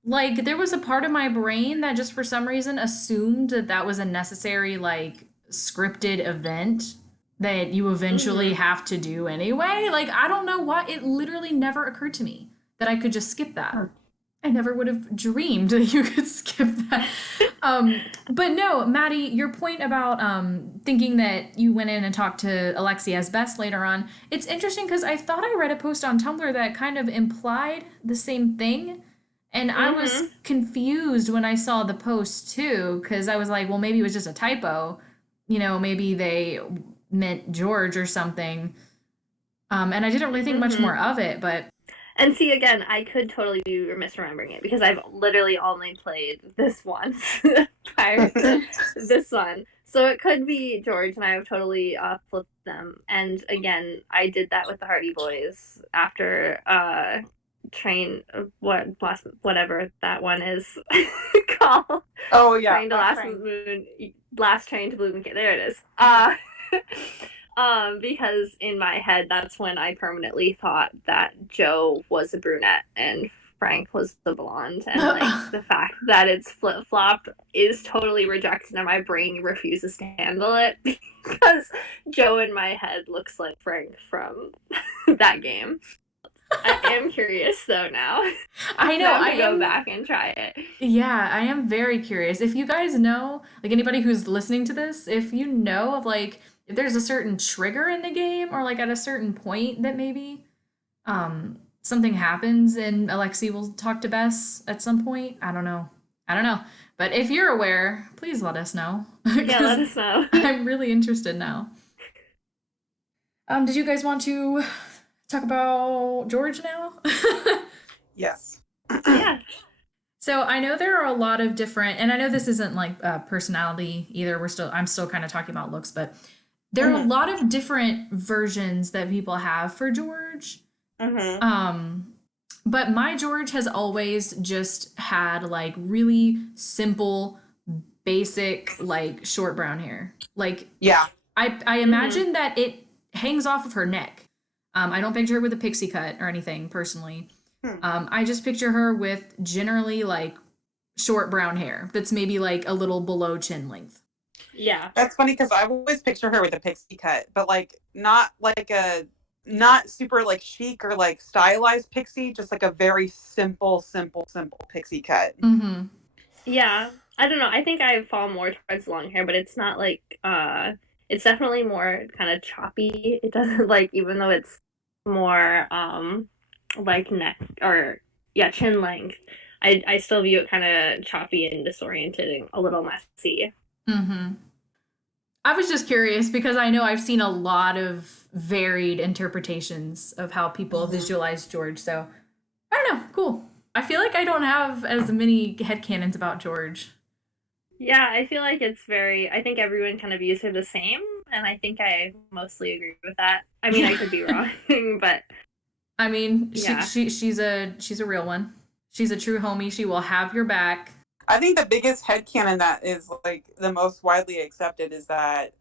Like, there was a part of my brain that just for some reason assumed that that was a necessary, like, scripted event that you eventually have to do anyway. Like, I don't know why. It literally never occurred to me that I could just skip that. I never would have dreamed that you could skip that. But no, Maddie, your point about thinking that you went in and talked to Alexi as Bess later on, it's interesting because I thought I read a post on Tumblr that kind of implied the same thing. And I was confused when I saw the post too, because I was like, well, maybe it was just a typo. Maybe they meant George or something. And I didn't really think much more of it, but. And see, again, I could totally be misremembering it because I've literally only played this once prior to this one. So it could be George, and I have totally flipped them. And again, I did that with the Hardy Boys after whatever that one is called. Oh yeah, Train to Last Train to Blue Moon. There it is. Because in my head, that's when I permanently thought that Joe was a brunette and Frank was the blonde, and like the fact that it's flip flopped is totally rejected, and my brain refuses to handle it because Joe in my head looks like Frank from that game. I am curious though now. I know. I go back and try it. Yeah, I am very curious. If you guys know, like anybody who's listening to this, if you know of like if there's a certain trigger in the game or like at a certain point that maybe something happens and Alexi will talk to Bess at some point. I don't know. But if you're aware, please let us know. Yeah, let us know. I'm really interested now. Did you guys want to talk about George now? Yes. Yeah. So I know there are a lot of different, and I know this isn't like personality either. I'm still kind of talking about looks, but there are a lot of different versions that people have for George. But my George has always just had like really simple, basic, like short brown hair. Like, yeah, I imagine that it hangs off of her neck. I don't picture her with a pixie cut or anything personally. I just picture her with generally like short brown hair that's maybe like a little below chin length. Yeah. That's funny because I always picture her with a pixie cut, but like not super like chic or like stylized pixie, just like a very simple pixie cut. Yeah. I don't know. I think I fall more towards long hair, but it's not like it's definitely more kind of choppy. It doesn't like, even though it's more like neck or chin length, I still view it kind of choppy and disoriented and a little messy. I was just curious because I know I've seen a lot of varied interpretations of how people visualize George. So I don't know. Cool. I feel like I don't have as many headcanons about George. Yeah, I feel like I think everyone kind of views her the same, and I think I mostly agree with that. I mean, I could be wrong, but I mean, yeah. she's a real one. She's a true homie. She will have your back. I think the biggest headcanon that is like the most widely accepted is that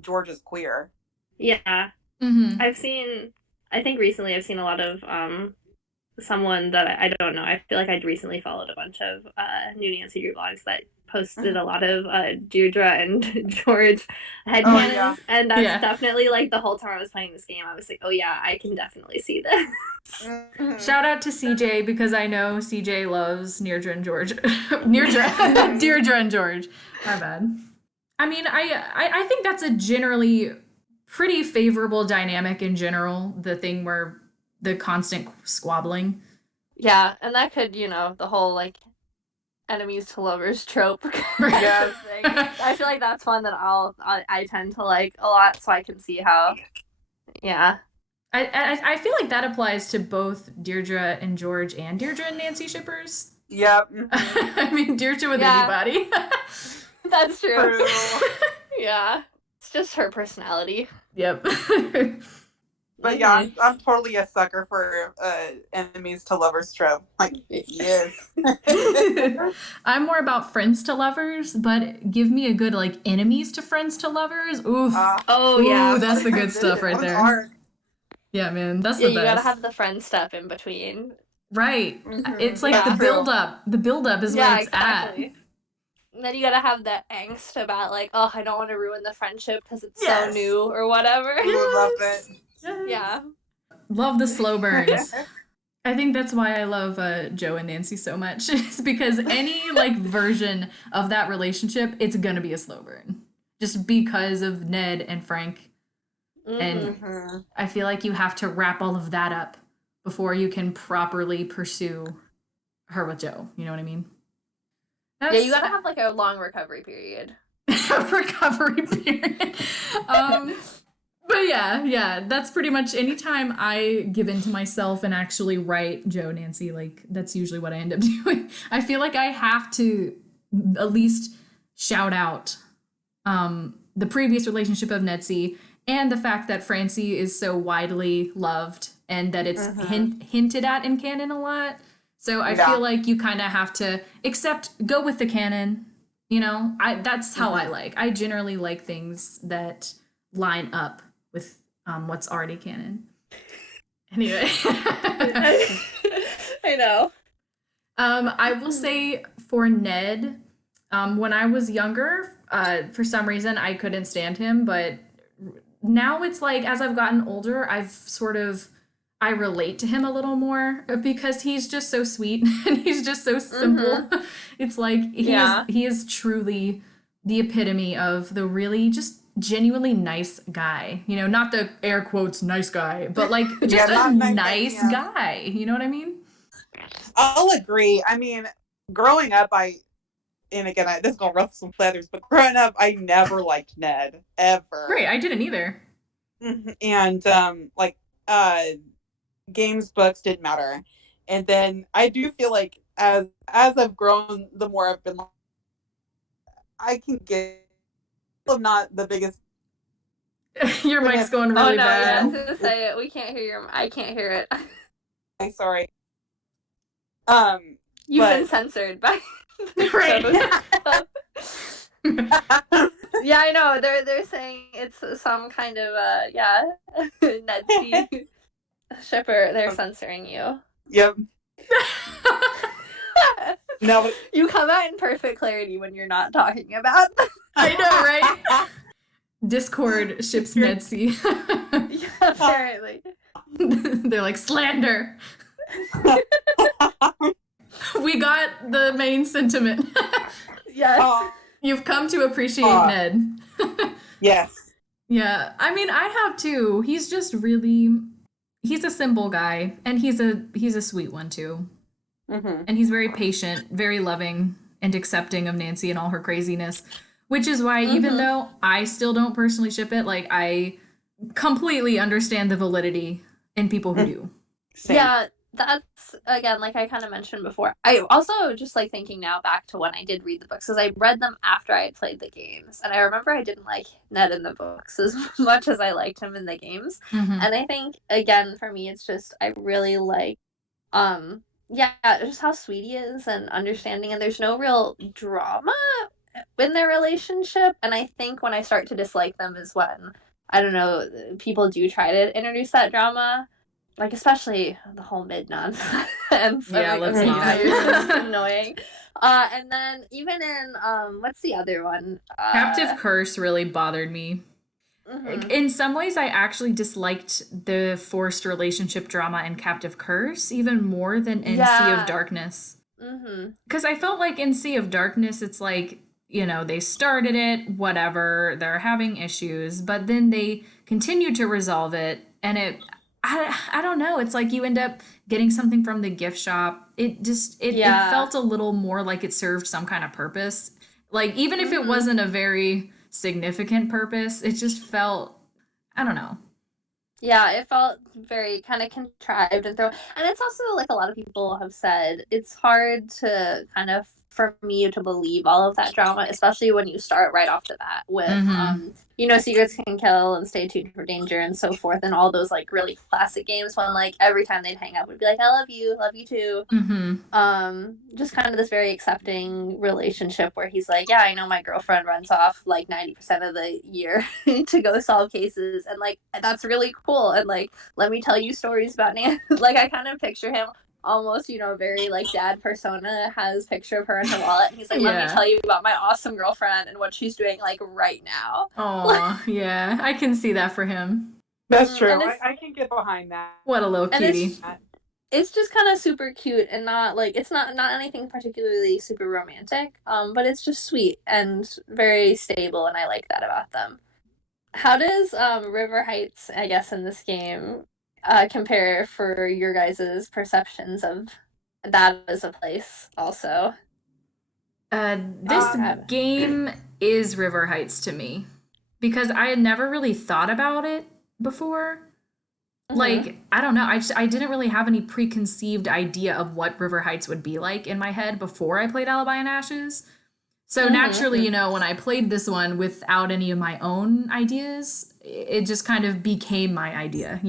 George is queer. Yeah. I think recently I've seen a lot of someone that I don't know. I feel like I'd recently followed a bunch of New Nancy blogs that posted a lot of Deirdre and George headcanons, and that's definitely like the whole time I was playing this game, I was like, oh yeah, I can definitely see this. Shout out to CJ because I know CJ loves Deirdre and George. Deirdre and George. My bad. I mean, I think that's a generally pretty favorable dynamic in general. The thing where the constant squabbling. Yeah, and that could, the whole like enemies to lovers trope. Yeah. I feel like that's one that I tend to like a lot, so I can see how. Yeah. I feel like that applies to both Deirdre and George and Deirdre and Nancy shippers. Yep. I mean, Deirdre with anybody. That's true. Yeah. It's just her personality. Yep. But yeah, I'm totally a sucker for enemies to lovers trope. Like, yes. I'm more about friends to lovers, but give me a good like enemies to friends to lovers. Ooh. Yeah. That's the good stuff right there. Hard. Yeah, man, that's the best. You gotta have the friend stuff in between. Right. It's like the build up. The build up is where it's at. And then you gotta have that angst about like, oh, I don't want to ruin the friendship because it's so new or whatever. I love it. Yes. Yeah. Love the slow burns. I think that's why I love Joe and Nancy so much. It's because any like version of that relationship, it's gonna be a slow burn. Just because of Ned and Frank. And I feel like you have to wrap all of that up before you can properly pursue her with Joe. You know what I mean? Yeah, you gotta have like a long recovery period. Recovery period. But yeah, that's pretty much anytime I give in to myself and actually write Joe Nancy, like that's usually what I end up doing. I feel like I have to at least shout out the previous relationship of Netzi and the fact that Francie is so widely loved and that it's hinted at in canon a lot. So I feel like you kind of have to go with the canon. You know, that's how I like. I generally like things that line up with what's already canon. Anyway. I know. I will say for Ned, when I was younger, for some reason I couldn't stand him, but now it's like as I've gotten older, I relate to him a little more because he's just so sweet and he's just so simple. It's like he is truly the epitome of the really just genuinely nice guy. You know, not the air quotes nice guy, but like just a nice guy. You know what I mean? I'll agree. I mean, growing up, and again, this is gonna ruffle some feathers, but growing up, I never liked Ned ever. Right, I didn't either. And games, books didn't matter. And then I do feel like as I've grown, the more I've been like, I can get. I'm not the biggest. Your mic's going really bad. Yeah, I was gonna say it. We can't hear I can't hear it. I'm sorry. You've been censored by right. Yeah, I know. They're saying it's some kind of Netzi shipper. They're censoring you. Yep. No, you come out in perfect clarity when you're not talking about them. I know, right? Discord ships Netzi. Yeah, apparently. They're like slander. We got the main sentiment. Yes. You've come to appreciate Ned. Yes. Yeah, I mean, I have too. He's just he's a simple guy, and he's a sweet one too. And he's very patient, very loving, and accepting of Nancy and all her craziness. Which is why, even though I still don't personally ship it, like I completely understand the validity in people who do. Same. Yeah, that's, again, like I kind of mentioned before. I also just like thinking now back to when I did read the books, because I read them after I had played the games. And I remember I didn't like Ned in the books as much as I liked him in the games. And I think, again, for me, it's just, I really like, just how sweet he is and understanding. And there's no real drama in their relationship. And I think when I start to dislike them is when, I don't know, people do try to introduce that drama. Like, especially the whole mid nonsense. Yeah, let's not. You're just annoying. And then even in what's the other one? Captive Curse really bothered me. In some ways, I actually disliked the forced relationship drama in Captive Curse even more than in Sea of Darkness. Because I felt like in Sea of Darkness, it's like, you know, they started it, whatever, they're having issues, but then they continue to resolve it, and I don't know. It's like you end up getting something from the gift shop. It felt a little more like it served some kind of purpose. Like, even if it wasn't a very significant purpose, it just felt, I don't know. Yeah, it felt very kind of contrived and thrown. And it's also, like a lot of people have said, it's hard to kind of, for me to believe all of that drama, especially when you start right off the bat with, secrets can kill and stay tuned for danger and so forth, and all those like really classic games when like every time they'd hang out would be like, I love you too. Just kind of this very accepting relationship where he's like, yeah, I know my girlfriend runs off like 90% of the year to go solve cases, and like that's really cool, and like let me tell you stories about Nan. Like I kind of picture him almost, very like dad persona, has a picture of her in her wallet, and he's like, let me tell you about my awesome girlfriend and what she's doing like right now. Oh, yeah, I can see that for him. That's true. I can get behind that. What a little cutie. It's just kind of super cute and not like, it's not anything particularly super romantic, but it's just sweet and very stable, and I like that about them. How does River Heights, I guess, in this game compare for your guys' perceptions of that is a place also. This Uh, game is River Heights to me because I had never really thought about it before. mhm, Like, I don't know, I didn't really have any preconceived idea of what River Heights would be like in my head before I played Alibi and Ashes. So mhm. naturally, when I played this one without any of my own ideas, it just kind of became my idea.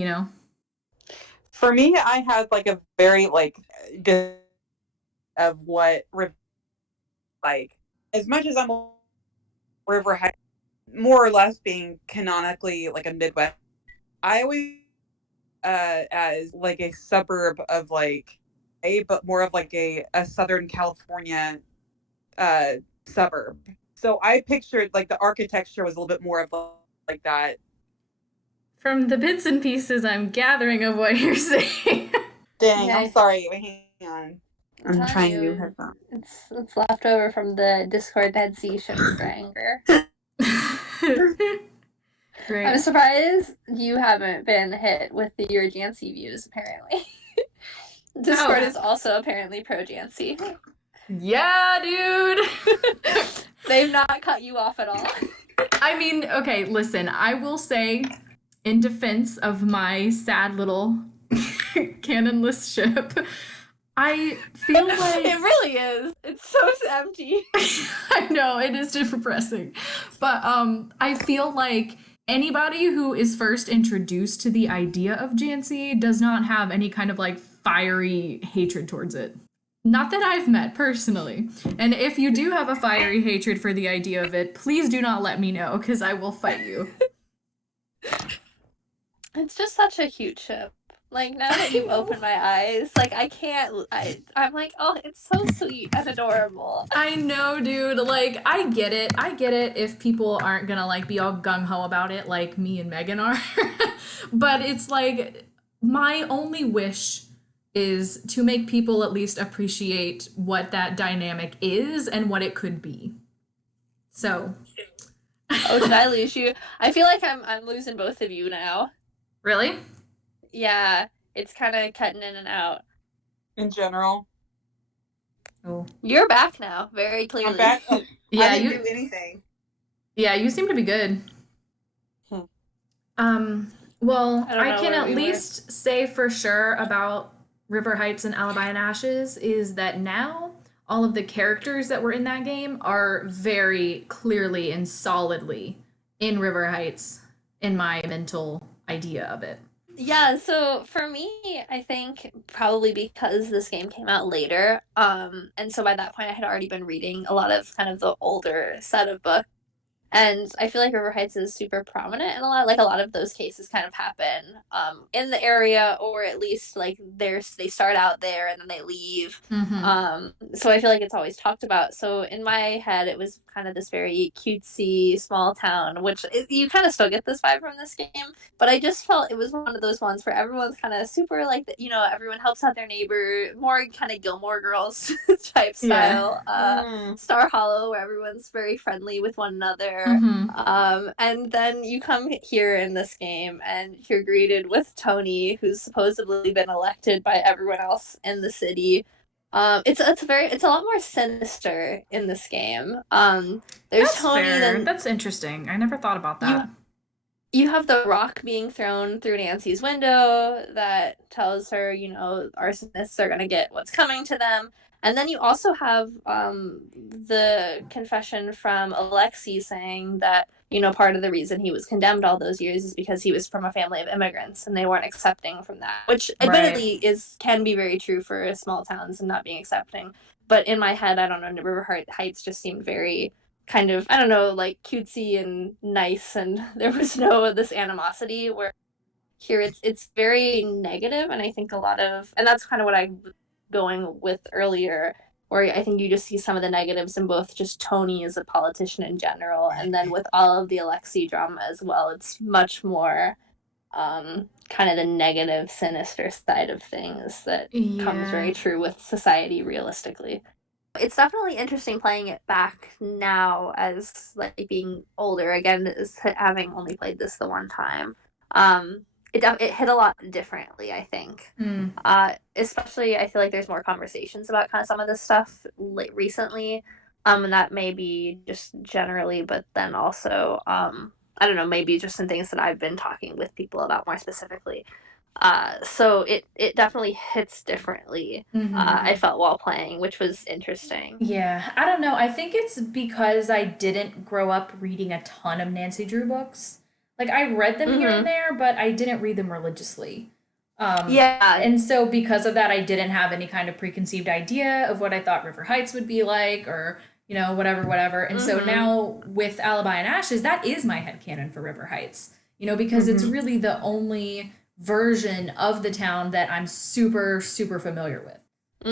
For me, I had like a very like good of what like as much as I'm a River Heights, more or less being canonically like a Midwest. I always as like a suburb of like but more of like a Southern California uh suburb. So I pictured like the architecture was a little bit more of like that. From the bits and pieces I'm gathering of what you're saying. Dang, I'm Yeah, sorry. Wait, hang on. I'm I'm telling trying new you, headphones. it's left over from the Discord Dead Sea showing Granger. I'm Great. surprised you haven't been hit with your Jancy views, apparently. Discord Oh, is also apparently pro Jancy. yeah, dude. They've not cut you off at all. I mean, okay, listen, I will say, in defense of my sad little cannonless ship, I feel like. It really is. It's so empty. I know, it is depressing. But I feel like anybody who is first introduced to the idea of Jancy does not have any kind of like fiery hatred towards it. Not that I've met personally. And if you do have a fiery hatred for the idea of it, please do not let me know, because I will fight you. It's just such a cute ship. Like, now that you've opened my eyes, like, I'm like, oh, it's so sweet and adorable. I know, dude. Like, I get it. I get it if people aren't gonna like be all gung ho about it, like me and Megan are. But it's like my only wish is to make people at least appreciate what that dynamic is and what it could be. So, Oh, should I lose you? I feel like I'm losing both of you now. really? Yeah, it's kind of cutting in and out. In general. Oh. You're back now, very clearly. I'm back. Oh, Yeah, I didn't do anything. Yeah, you seem to be good. Hmm. Well, I don't I know can where at we were. least say for sure about River Heights and Alibi and Ashes is that now all of the characters that were in that game are very clearly and solidly in River Heights in my mental idea of it. Yeah, so for me, I think probably because this game came out later, and so by that point I had already been reading a lot of kind of the older set of books. And I feel like River Heights is super prominent in a lot of those cases kind of happen in the area, or at least like they start out there and then they leave. Mm-hmm. So I feel like it's always talked about. So in my head, it was kind of this very cutesy small town, which you kind of still get this vibe from this game. But I just felt it was one of those ones where everyone's kind of super like, everyone helps out their neighbor, more kind of Gilmore Girls type Yeah. style. Mm. Star Hollow, where everyone's very friendly with one another. Mm-hmm. And then you come here in this game and you're greeted with Tony, who's supposedly been elected by everyone else in the city. It's a lot more sinister in this game. There's That's Tony, fair. then That's interesting. I never thought about you that. you have the rock being thrown through Nancy's window that tells her, arsonists are gonna get what's coming to them. And then you also have the confession from Alexei saying that, part of the reason he was condemned all those years is because he was from a family of immigrants and they weren't accepting from that, which Right. admittedly can be very true for small towns and not being accepting. But in my head, I don't know, River Heights just seemed very kind of, I don't know, like cutesy and nice, and there was no this animosity, where here it's very negative. And I think and that's kind of what I was going with earlier, where I think you just see some of the negatives in both just Tony as a politician in general, and then with all of the Alexei drama as well, it's much more kind of the negative, sinister side of things that comes Yeah. very true with society realistically. It's definitely interesting playing it back now as like being older again, as having only played this the one time. it hit a lot differently, I think. Mm. Especially, I feel like there's more conversations about kind of some of this stuff recently, and that may be just generally, but then also, I don't know, maybe just some things that I've been talking with people about more specifically. So it definitely hits differently. I felt while playing, which was interesting. Yeah, I don't know. I think it's because I didn't grow up reading a ton of Nancy Drew books. Like I read them here and there, but I didn't read them religiously. Yeah. And so because of that, I didn't have any kind of preconceived idea of what I thought River Heights would be like, or whatever. And so now with Alibi and Ashes, that is my headcanon for River Heights. Because it's really the only version of the town that I'm super, super familiar with.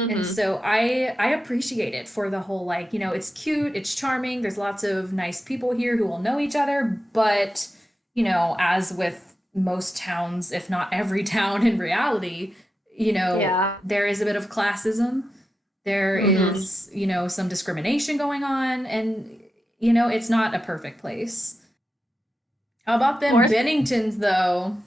And so I appreciate it for the whole, like, it's cute, it's charming, there's lots of nice people here who will know each other, but, as with most towns, if not every town in reality, there is a bit of classism. There is, some discrimination going on, and, it's not a perfect place. How about them Benningtons, though?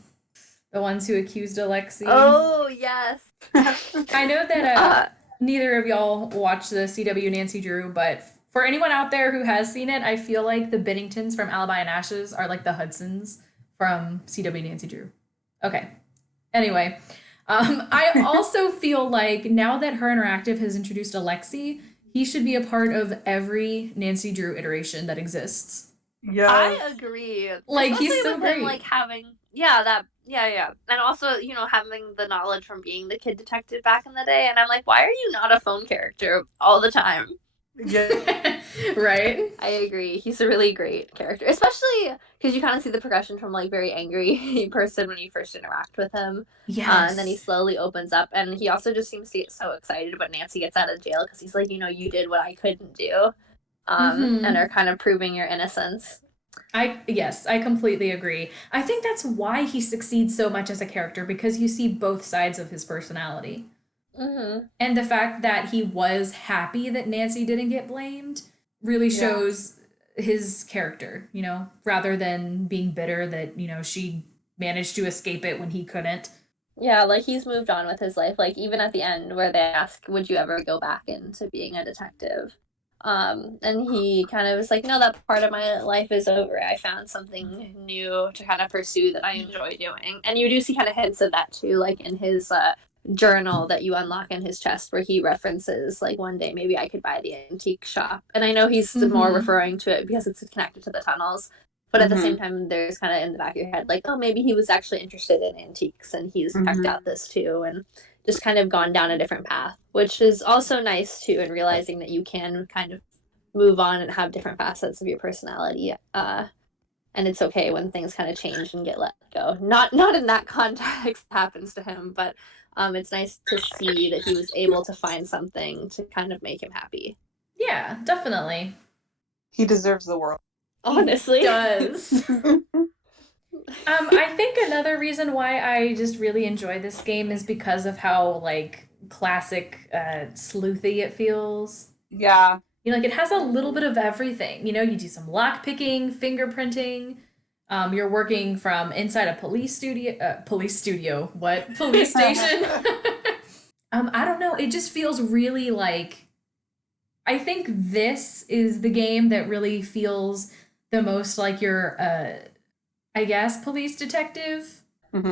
The ones who accused Alexi. Oh, yes. I know that neither of y'all watched the CW Nancy Drew, but for anyone out there who has seen it, I feel like the Benningtons from Alibi and Ashes are like the Hudsons from CW Nancy Drew. Okay. Anyway, I also feel like now that Her Interactive has introduced Alexi, he should be a part of every Nancy Drew iteration that exists. Yeah, I agree. Like, especially he's so with great. him, like, having and also having the knowledge from being the kid detective back in the day, and I'm like, why are you not a phone character all the time? yeah. Right? I agree. He's a really great character, especially because you kind of see the progression from like very angry person when you first interact with him, Yes. and then he slowly opens up, and he also just seems to get so excited when Nancy gets out of jail because he's like, you did what I couldn't do, and are kind of proving your innocence. Yes, I completely agree. I think that's why he succeeds so much as a character, because you see both sides of his personality. And the fact that he was happy that Nancy didn't get blamed really shows his character, rather than being bitter that, she managed to escape it when he couldn't. Yeah, like he's moved on with his life. Like even at the end where they ask, would you ever go back into being a detective? And he kind of was like, no, that part of my life is over. I found something new to kind of pursue that I enjoy doing. And you do see kind of hints of that too, like in his journal that you unlock in his chest, where he references like, one day maybe I could buy the antique shop. And I know he's more referring to it because it's connected to the tunnels. But at the same time, there's kind of in the back of your head, like, oh, maybe he was actually interested in antiques and he's checked out this too. And just kind of gone down a different path, which is also nice too, in realizing that you can kind of move on and have different facets of your personality. And it's okay when things kind of change and get let go. Not in that context happens to him, but it's nice to see that he was able to find something to kind of make him happy. Yeah, definitely. He deserves the world. Honestly. He does. I think another reason why I just really enjoy this game is because of how, like, classic sleuthy it feels. Yeah. Like, it has a little bit of everything. You do some lock picking, fingerprinting. You're working from inside a police station. I don't know. It just feels really like, I think this is the game that really feels the most like you're, I guess, police detective.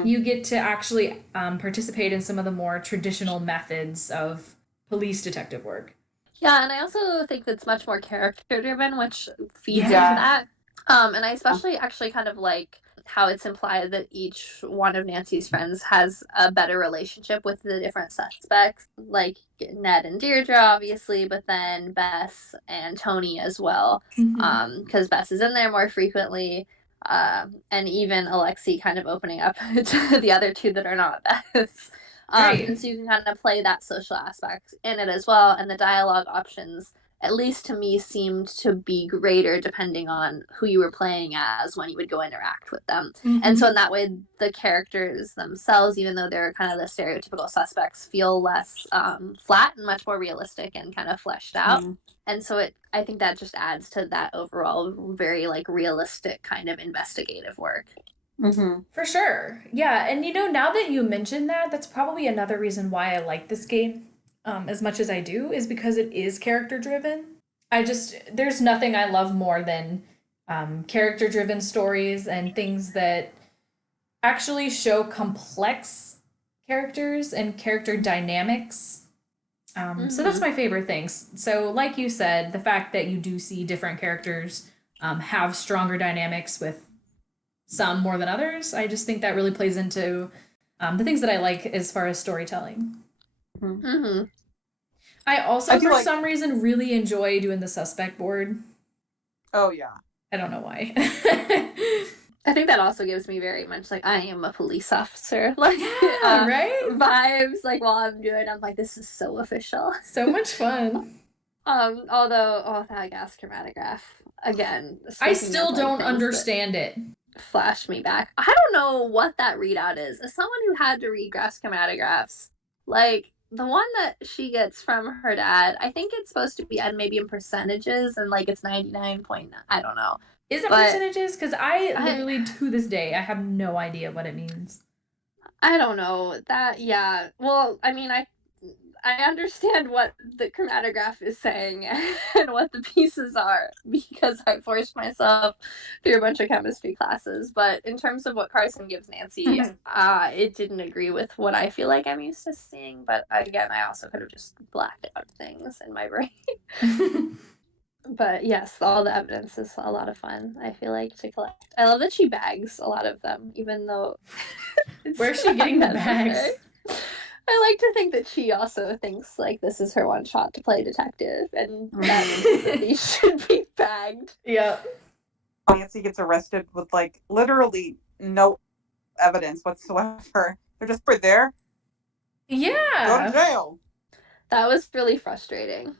You get to actually participate in some of the more traditional methods of police detective work. Yeah, and I also think that's much more character driven, which feeds into that. And I especially actually kind of like how it's implied that each one of Nancy's friends has a better relationship with the different suspects, like Ned and Deirdre, obviously, but then Bess and Tony as well, because Bess is in there more frequently, and even Alexi kind of opening up to the other two that are not Bess. And so you can kind of play that social aspect in it as well, and the dialogue options, at least to me, seemed to be greater depending on who you were playing as when you would go interact with them. And so in that way, the characters themselves, even though they're kind of the stereotypical suspects, feel less flat and much more realistic and kind of fleshed out. And so I think that just adds to that overall very like realistic kind of investigative work. For sure. Yeah, and now that you mention that, that's probably another reason why I like this game as much as I do, is because it is character driven. There's nothing I love more than character driven stories and things that actually show complex characters and character dynamics. So that's my favorite things. So, like you said, the fact that you do see different characters have stronger dynamics with some more than others, I just think that really plays into the things that I like as far as storytelling. I also, for some reason, really enjoy doing the suspect board. Oh, yeah. I don't know why. I think that also gives me very much like I am a police officer, like right? vibes. Like while I'm doing, I'm like, this is so official, so much fun. Although that gas chromatograph again, I still don't understand it. Flash me back. I don't know what that readout is. As someone who had to read gas chromatographs, like the one that she gets from her dad, I think it's supposed to be maybe in percentages, and like it's 99 point. I don't know. Is it percentages? Because I literally, to this day, I have no idea what it means. I don't know. That, yeah. Well, I mean, I understand what the chromatograph is saying and what the pieces are because I forced myself through a bunch of chemistry classes. But in terms of what Carson gives Nancy, it didn't agree with what I feel like I'm used to seeing. But again, I also could have just blacked out things in my brain. But yes, all the evidence is a lot of fun, I feel like, to collect. I love that she bags a lot of them, even though where's she getting the bags? I like to think that she also thinks like this is her one shot to play detective, and that these should be bagged. Yeah. Nancy gets arrested with like literally no evidence whatsoever. They're just there. Yeah. Go to jail. That was really frustrating.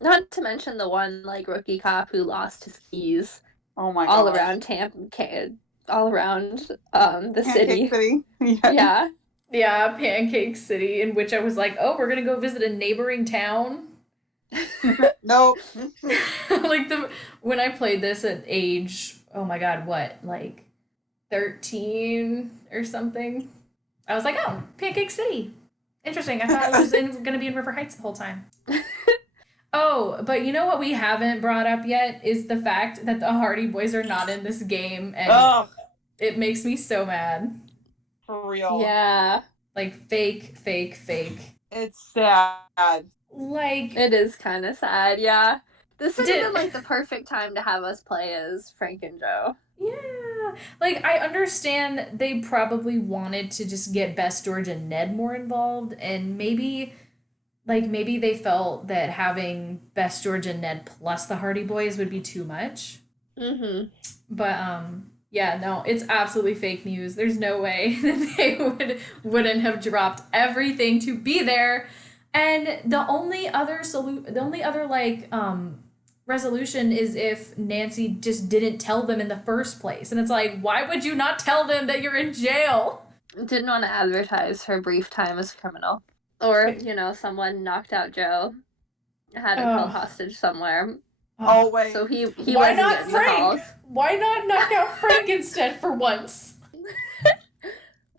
Not to mention the one like rookie cop who lost his keys. Oh my god! All around all around the Pancake city. Yeah. Yeah, Pancake City, in which I was like, oh, we're gonna go visit a neighboring town. Nope. Like when I played this at age, oh my god, what, like 13 or something? I was like, oh, Pancake City. Interesting. I thought it was gonna be in River Heights the whole time. Oh, but you know what we haven't brought up yet is the fact that the Hardy Boys are not in this game, and it makes me so mad. For real. Yeah. Like, fake. It's sad. Like... It is kind of sad, yeah. This would have been, like, the perfect time to have us play as Frank and Joe. Yeah. Like, I understand they probably wanted to just get Best George and Ned more involved, and maybe they felt that having Best George and Ned plus the Hardy Boys would be too much. But, yeah, no, it's absolutely fake news. There's no way that they wouldn't have dropped everything to be there. And the only other resolution is if Nancy just didn't tell them in the first place. And it's like, why would you not tell them that you're in jail? Didn't want to advertise her brief time as a criminal. Or, someone knocked out Joe, had him held hostage somewhere. Oh, wait. So he Why wasn't not getting Frank? the calls. Why not knock out Frank instead for once?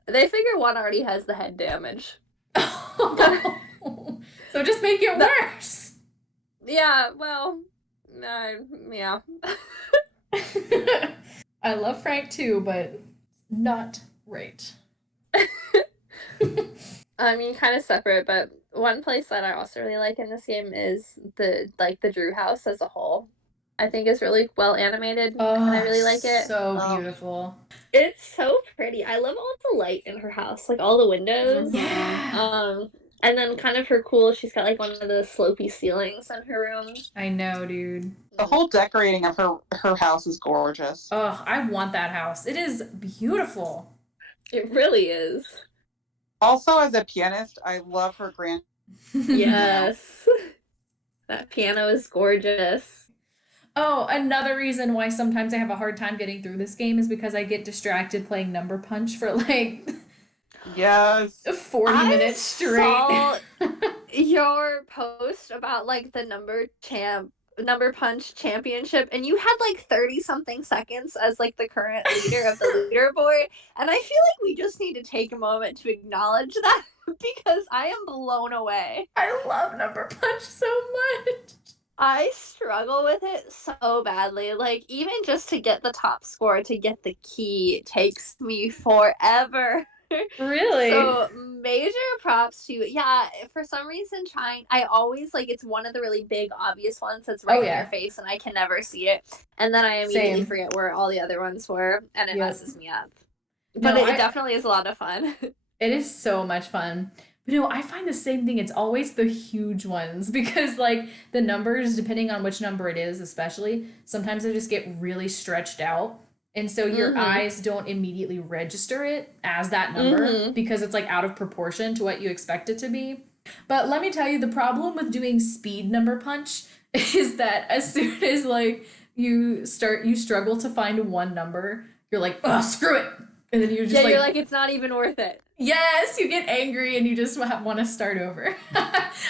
They figure one already has the head damage. So just make it worse. Yeah, well, yeah. I love Frank too, but not right. I mean, kind of separate, but one place that I also really like in this game is the Drew house as a whole. I think it's really well animated, and I really like it. So beautiful. It's so pretty. I love all the light in her house, like all the windows. Yeah. And then kind of her cool, she's got like one of the slopey ceilings in her room. I know, dude. The whole decorating of her house is gorgeous. Oh, I want that house. It is beautiful. It really is. Also, as a pianist, I love her grand. Yes. That piano is gorgeous. Oh, another reason why sometimes I have a hard time getting through this game is because I get distracted playing Number Punch for like 40 minutes straight. I saw your post about like the number champ number punch championship, and you had like 30 something seconds as like the current leader of the leaderboard, and I feel like we just need to take a moment to acknowledge that because I am blown away. I love number punch so much. I struggle with it so badly. Like, even just to get the top score, to get the key, takes me forever. Really? So major props to yeah, for some reason I always like it's one of the really big obvious ones that's right in your face and I can never see it. And then I immediately forget where all the other ones were and it messes me up. But it definitely is a lot of fun. It is so much fun. But I find the same thing. It's always the huge ones because like the numbers, depending on which number it is, especially, sometimes they just get really stretched out. And so your eyes don't immediately register it as that number because it's like out of proportion to what you expect it to be. But let me tell you, the problem with doing speed number punch is that as soon as like you struggle to find one number, you're like, oh, screw it. And then you're just you're like, it's not even worth it. Yes, you get angry and you just want to start over.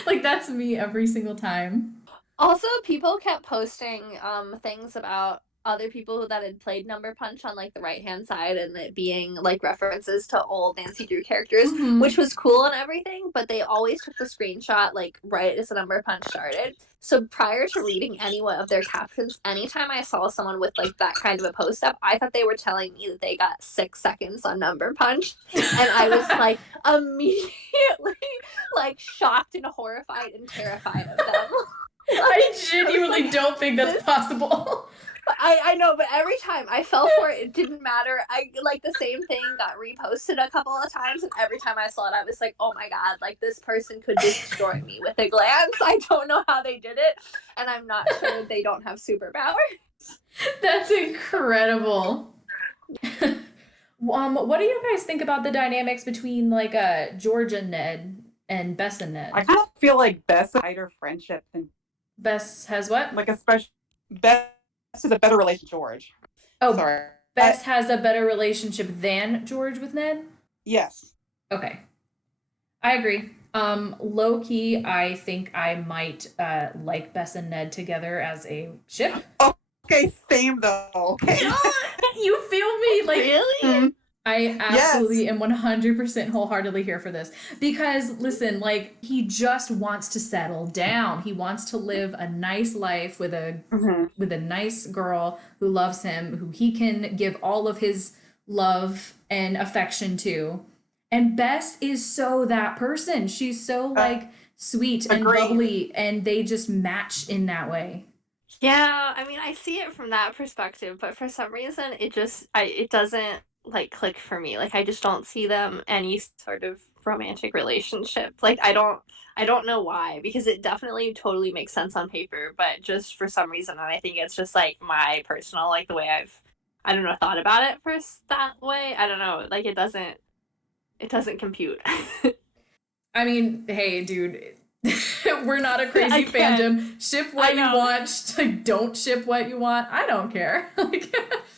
Like that's me every single time. Also, people kept posting things about other people that had played number punch on like the right hand side and it being like references to old Nancy Drew characters, which was cool and everything, but they always took the screenshot like right as the number punch started. So prior to reading any one of their captions, anytime I saw someone with like that kind of a post up, I thought they were telling me that they got 6 seconds on number punch, and I was like immediately like shocked and horrified and terrified of them. I genuinely don't think that's possible. I know, but every time I fell for it, it didn't matter. I like the same thing got reposted a couple of times, and every time I saw it, I was like, "Oh my god! Like this person could destroy me with a glance." I don't know how they did it, and I'm not sure they don't have superpowers. That's incredible. What do you guys think about the dynamics between like George and Ned and Bess and Ned? I kind of feel like Bess has a tighter friendship than Bess has what? Like Bess has a better relationship with George. Oh, sorry. Bess has a better relationship than George with Ned? Yes. Okay. I agree. Low key, I think I might like Bess and Ned together as a ship. Okay, same though. Okay. You feel me? Like really? Mm-hmm. I absolutely am 100% wholeheartedly here for this. Because, listen, like, he just wants to settle down. He wants to live a nice life with a nice girl who loves him, who he can give all of his love and affection to. And Bess is so that person. She's so, like, sweet and bubbly, and they just match in that way. Yeah, I mean, I see it from that perspective, but for some reason, it doesn't like click for me. Like I just don't see them any sort of romantic relationship. Like I don't know why, because it definitely totally makes sense on paper, but just for some reason, and I think it's just like my personal, like the way I don't know, thought about it first that way. I don't know, like it doesn't compute. I mean, hey dude, we're not a crazy fandom. Ship what you want. Like, don't ship what you want. I don't care.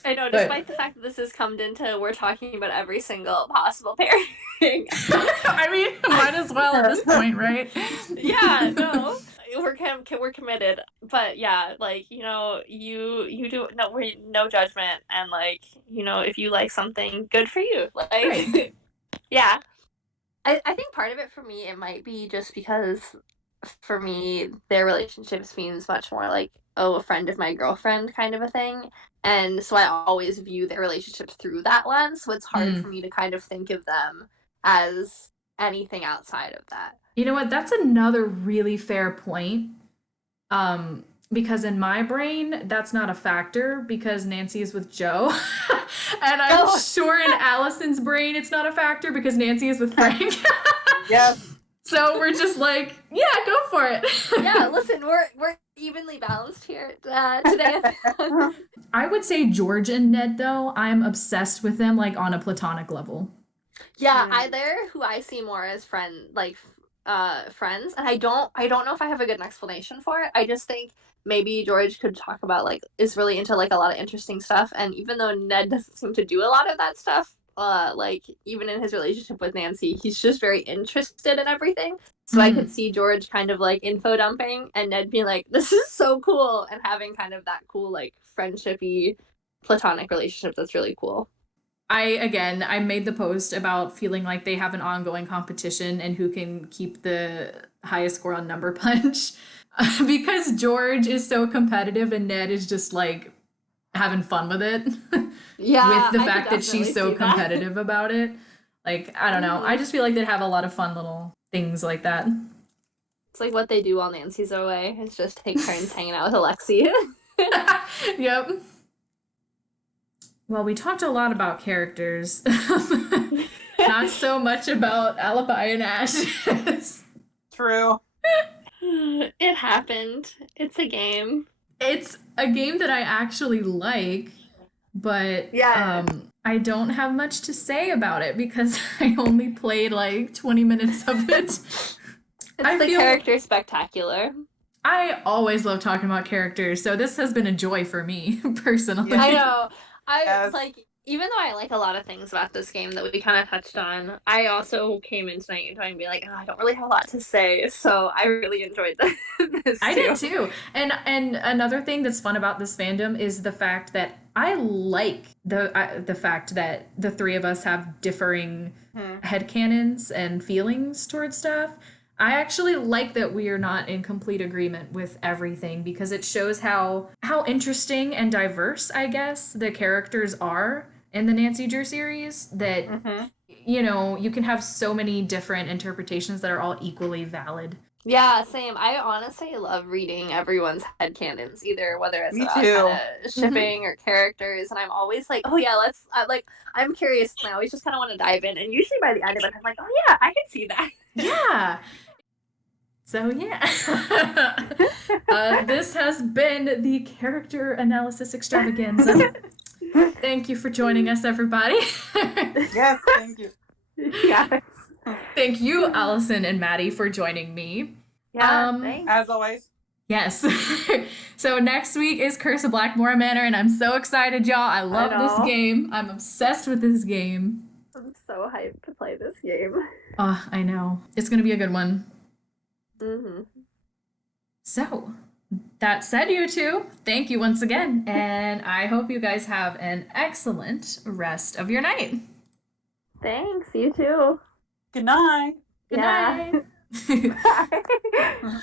I know, despite the fact that this has come into, we're talking about every single possible pairing. I mean, might as well at this point, right? Yeah, no. We're committed. But yeah, like, you know, you do no judgment, and like, you know, if you like something, good for you. Like right. Yeah. I think part of it for me, it might be just because for me, their relationship seems much more like, oh, a friend of my girlfriend kind of a thing. And so I always view their relationship through that lens. So it's hard for me to kind of think of them as anything outside of that. You know what? That's another really fair point. Because in my brain, that's not a factor because Nancy is with Joe. And I'm sure in Allison's brain, it's not a factor because Nancy is with Frank. Yes. So we're just like, yeah, go for it. Yeah, listen, we're evenly balanced here today. I would say George and Ned, though, I'm obsessed with them, like, on a platonic level. Yeah, they're who I see more as friends, and I don't know if I have a good explanation for it. I just think maybe George could talk about, like, is really into, like, a lot of interesting stuff, and even though Ned doesn't seem to do a lot of that stuff, like, even in his relationship with Nancy, he's just very interested in everything. So I could see George kind of like info dumping and Ned being like, this is so cool, and having kind of that cool like friendshipy platonic relationship that's really cool. I made the post about feeling like they have an ongoing competition and who can keep the highest score on Number Punch. Because George is so competitive and Ned is just like having fun with it. Yeah. With the fact that she's so competitive about it. Like, I don't know. I just feel like they'd have a lot of fun little things like that. It's like what they do while Nancy's away. It's just take turns hanging out with Alexi. Yep. Well, we talked a lot about characters. Not so much about Alibi and Ashes. True. It happened. It's a game. It's a game that I actually like, but I don't have much to say about it because I only played like 20 minutes of it. It's the character spectacular. I always love talking about characters, so this has been a joy for me, personally. I know. Like, even though I like a lot of things about this game that we kind of touched on, I also came in tonight and trying to be like, oh, I don't really have a lot to say, so I really enjoyed this. I did too. And another thing that's fun about this fandom is the fact that I like the fact that the three of us have differing headcanons and feelings towards stuff. I actually like that we are not in complete agreement with everything because it shows how interesting and diverse, I guess, the characters are in the Nancy Drew series, that, you know, you can have so many different interpretations that are all equally valid. Yeah, same. I honestly love reading everyone's headcanons, either whether it's about kind of shipping or characters, and I'm always like, oh yeah, I'm curious, and I always just kind of want to dive in, and usually by the end of it, I'm like, oh yeah, I can see that. Yeah. So yeah, this has been the Character Analysis Extravaganza. Thank you for joining us, everybody. Yes, thank you. Yes. Thank you, Allison and Maddie, for joining me. Yeah, thanks. As always. Yes. So next week is Curse of Blackmore Manor, and I'm so excited, y'all. I love this game. I'm obsessed with this game. I'm so hyped to play this game. Oh, I know. It's going to be a good one. Mm-hmm. So, that said, you two, thank you once again, and I hope you guys have an excellent rest of your night. Thanks, you too. Good night. Good night. Bye.